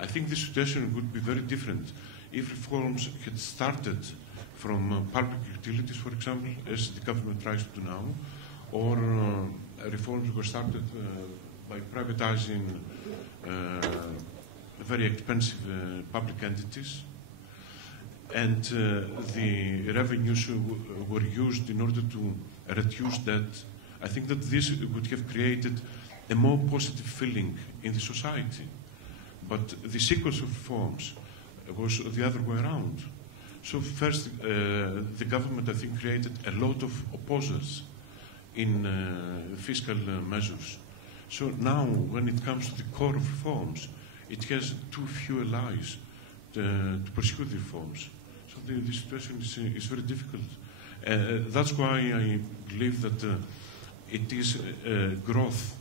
I think the situation would be very different if reforms had started from public utilities, for example, as the government tries to do now, or reforms were started by privatizing very expensive public entities, and the revenues were used in order to reduce debt. I think that this would have created a more positive feeling in the society. But the sequence of reforms was the other way around. So first, the government, I think, created a lot of opposers in fiscal measures. So now, when it comes to the core of reforms, it has too few allies to pursue the reforms. So the situation is very difficult. That's why I believe that it is growth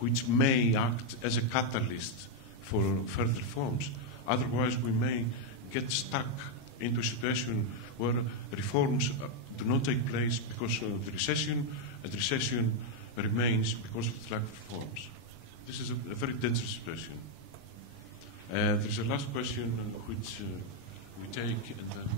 which may act as a catalyst for further reforms. Otherwise, we may get stuck into a situation where reforms do not take place because of the recession, and the recession remains because of the lack of reforms. This is a very dangerous situation. There is a last question which we take, and then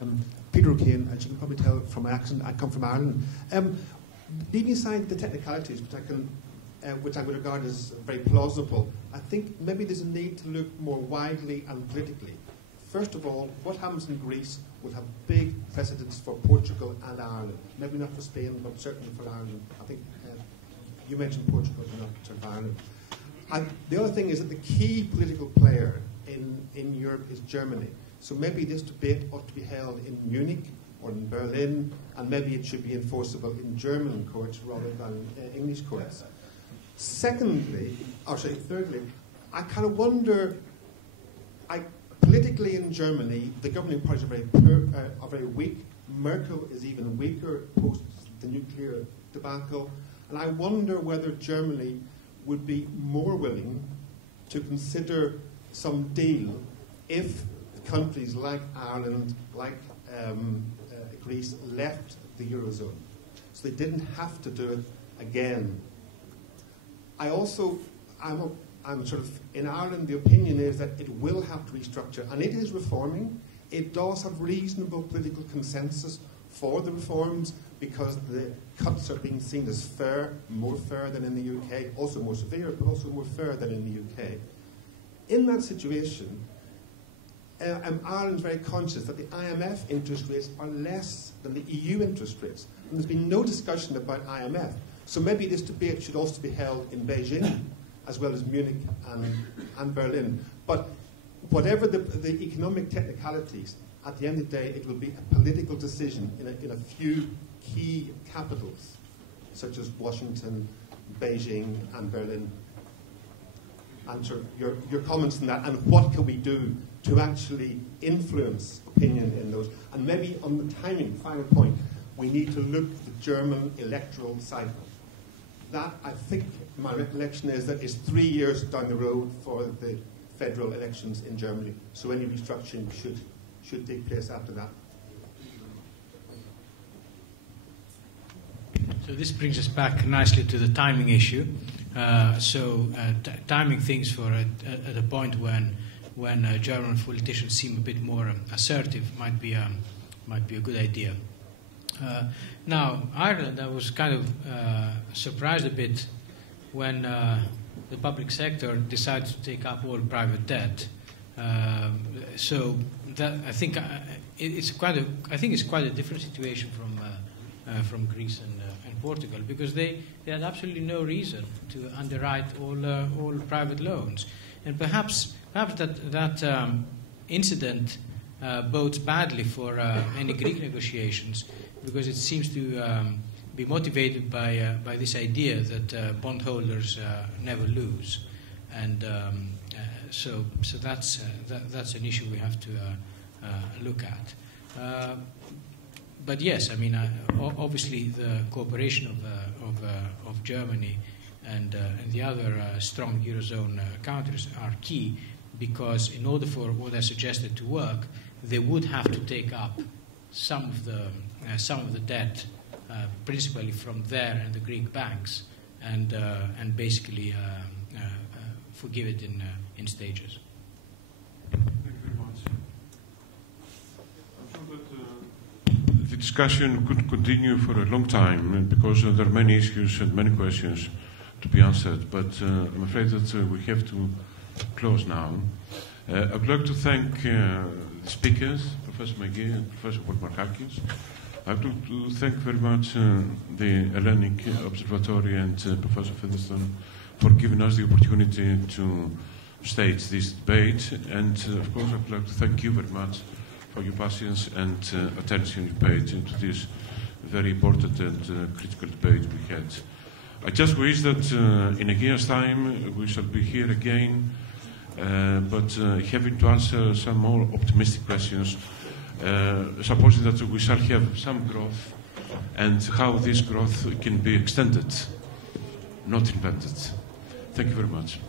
we close. Peter O'Kane, as you can probably tell from my accent, I come from Ireland. Leaving aside the technicalities, which I would regard as very plausible, I think maybe there's a need to look more widely and politically. First of all, what happens in Greece would have big precedents for Portugal and Ireland. Maybe not for Spain, but certainly for Ireland. I think you mentioned Portugal, not Ireland. And the other thing is that the key political player in Europe is Germany. So maybe this debate ought to be held in Munich or in Berlin, and maybe it should be enforceable in German courts rather than English courts. Thirdly, I kind of wonder, politically in Germany, the governing parties are very weak. Merkel is even weaker post the nuclear debacle. And I wonder whether Germany would be more willing to consider some deal if countries like Ireland, like Greece, left the Eurozone. So they didn't have to do it again. I'm sort of, in Ireland, the opinion is that it will have to restructure, and it is reforming. It does have reasonable political consensus for the reforms because the cuts are being seen as fair, more fair than in the UK, also more severe, but also more fair than in the UK. In that situation, Ireland's very conscious that the IMF interest rates are less than the EU interest rates. And there's been no discussion about IMF. So maybe this debate should also be held in Beijing, as well as Munich and Berlin. But whatever the economic technicalities, at the end of the day, it will be a political decision in a few key capitals, such as Washington, Beijing, and Berlin. And sort of your comments on that, and what can we do to actually influence opinion in those? And maybe on the timing, final point, we need to look at the German electoral cycle. That, I think, my recollection is that it's 3 years down the road for the federal elections in Germany. So any restructuring should take place after that. So this brings us back nicely to the timing issue. Timing things for at a point when German politicians seem a bit more assertive might be a good idea. Now, Ireland, I was kind of surprised a bit when the public sector decides to take up all private debt. So that I think it's quite a different situation from Greece and Portugal, because they had absolutely no reason to underwrite all private loans, and perhaps that incident bodes badly for any Greek negotiations, because it seems to be motivated by this idea that bondholders never lose, and so that's an issue we have to look at. But yes, I mean, obviously the cooperation of Germany and the other strong Eurozone countries are key, because in order for what I suggested to work, they would have to take up some of the debt, principally from there and the Greek banks, and basically forgive it in stages. Thank you very much. I'm sure that the discussion could continue for a long time, because there are many issues and many questions to be answered, but I'm afraid that we have to close now. I would like to thank the speakers, Professor Meghir and Professor Polemarchakis. I would like to thank very much the Hellenic Observatory and Professor Featherstone for giving us the opportunity to stage this debate, and of course I would like to thank you very much for your patience and attention you paid to this very important and critical debate we had. I just wish that in a year's time we shall be here again, but having to answer some more optimistic questions, supposing that we shall have some growth, and how this growth can be extended, not invented. Thank you very much.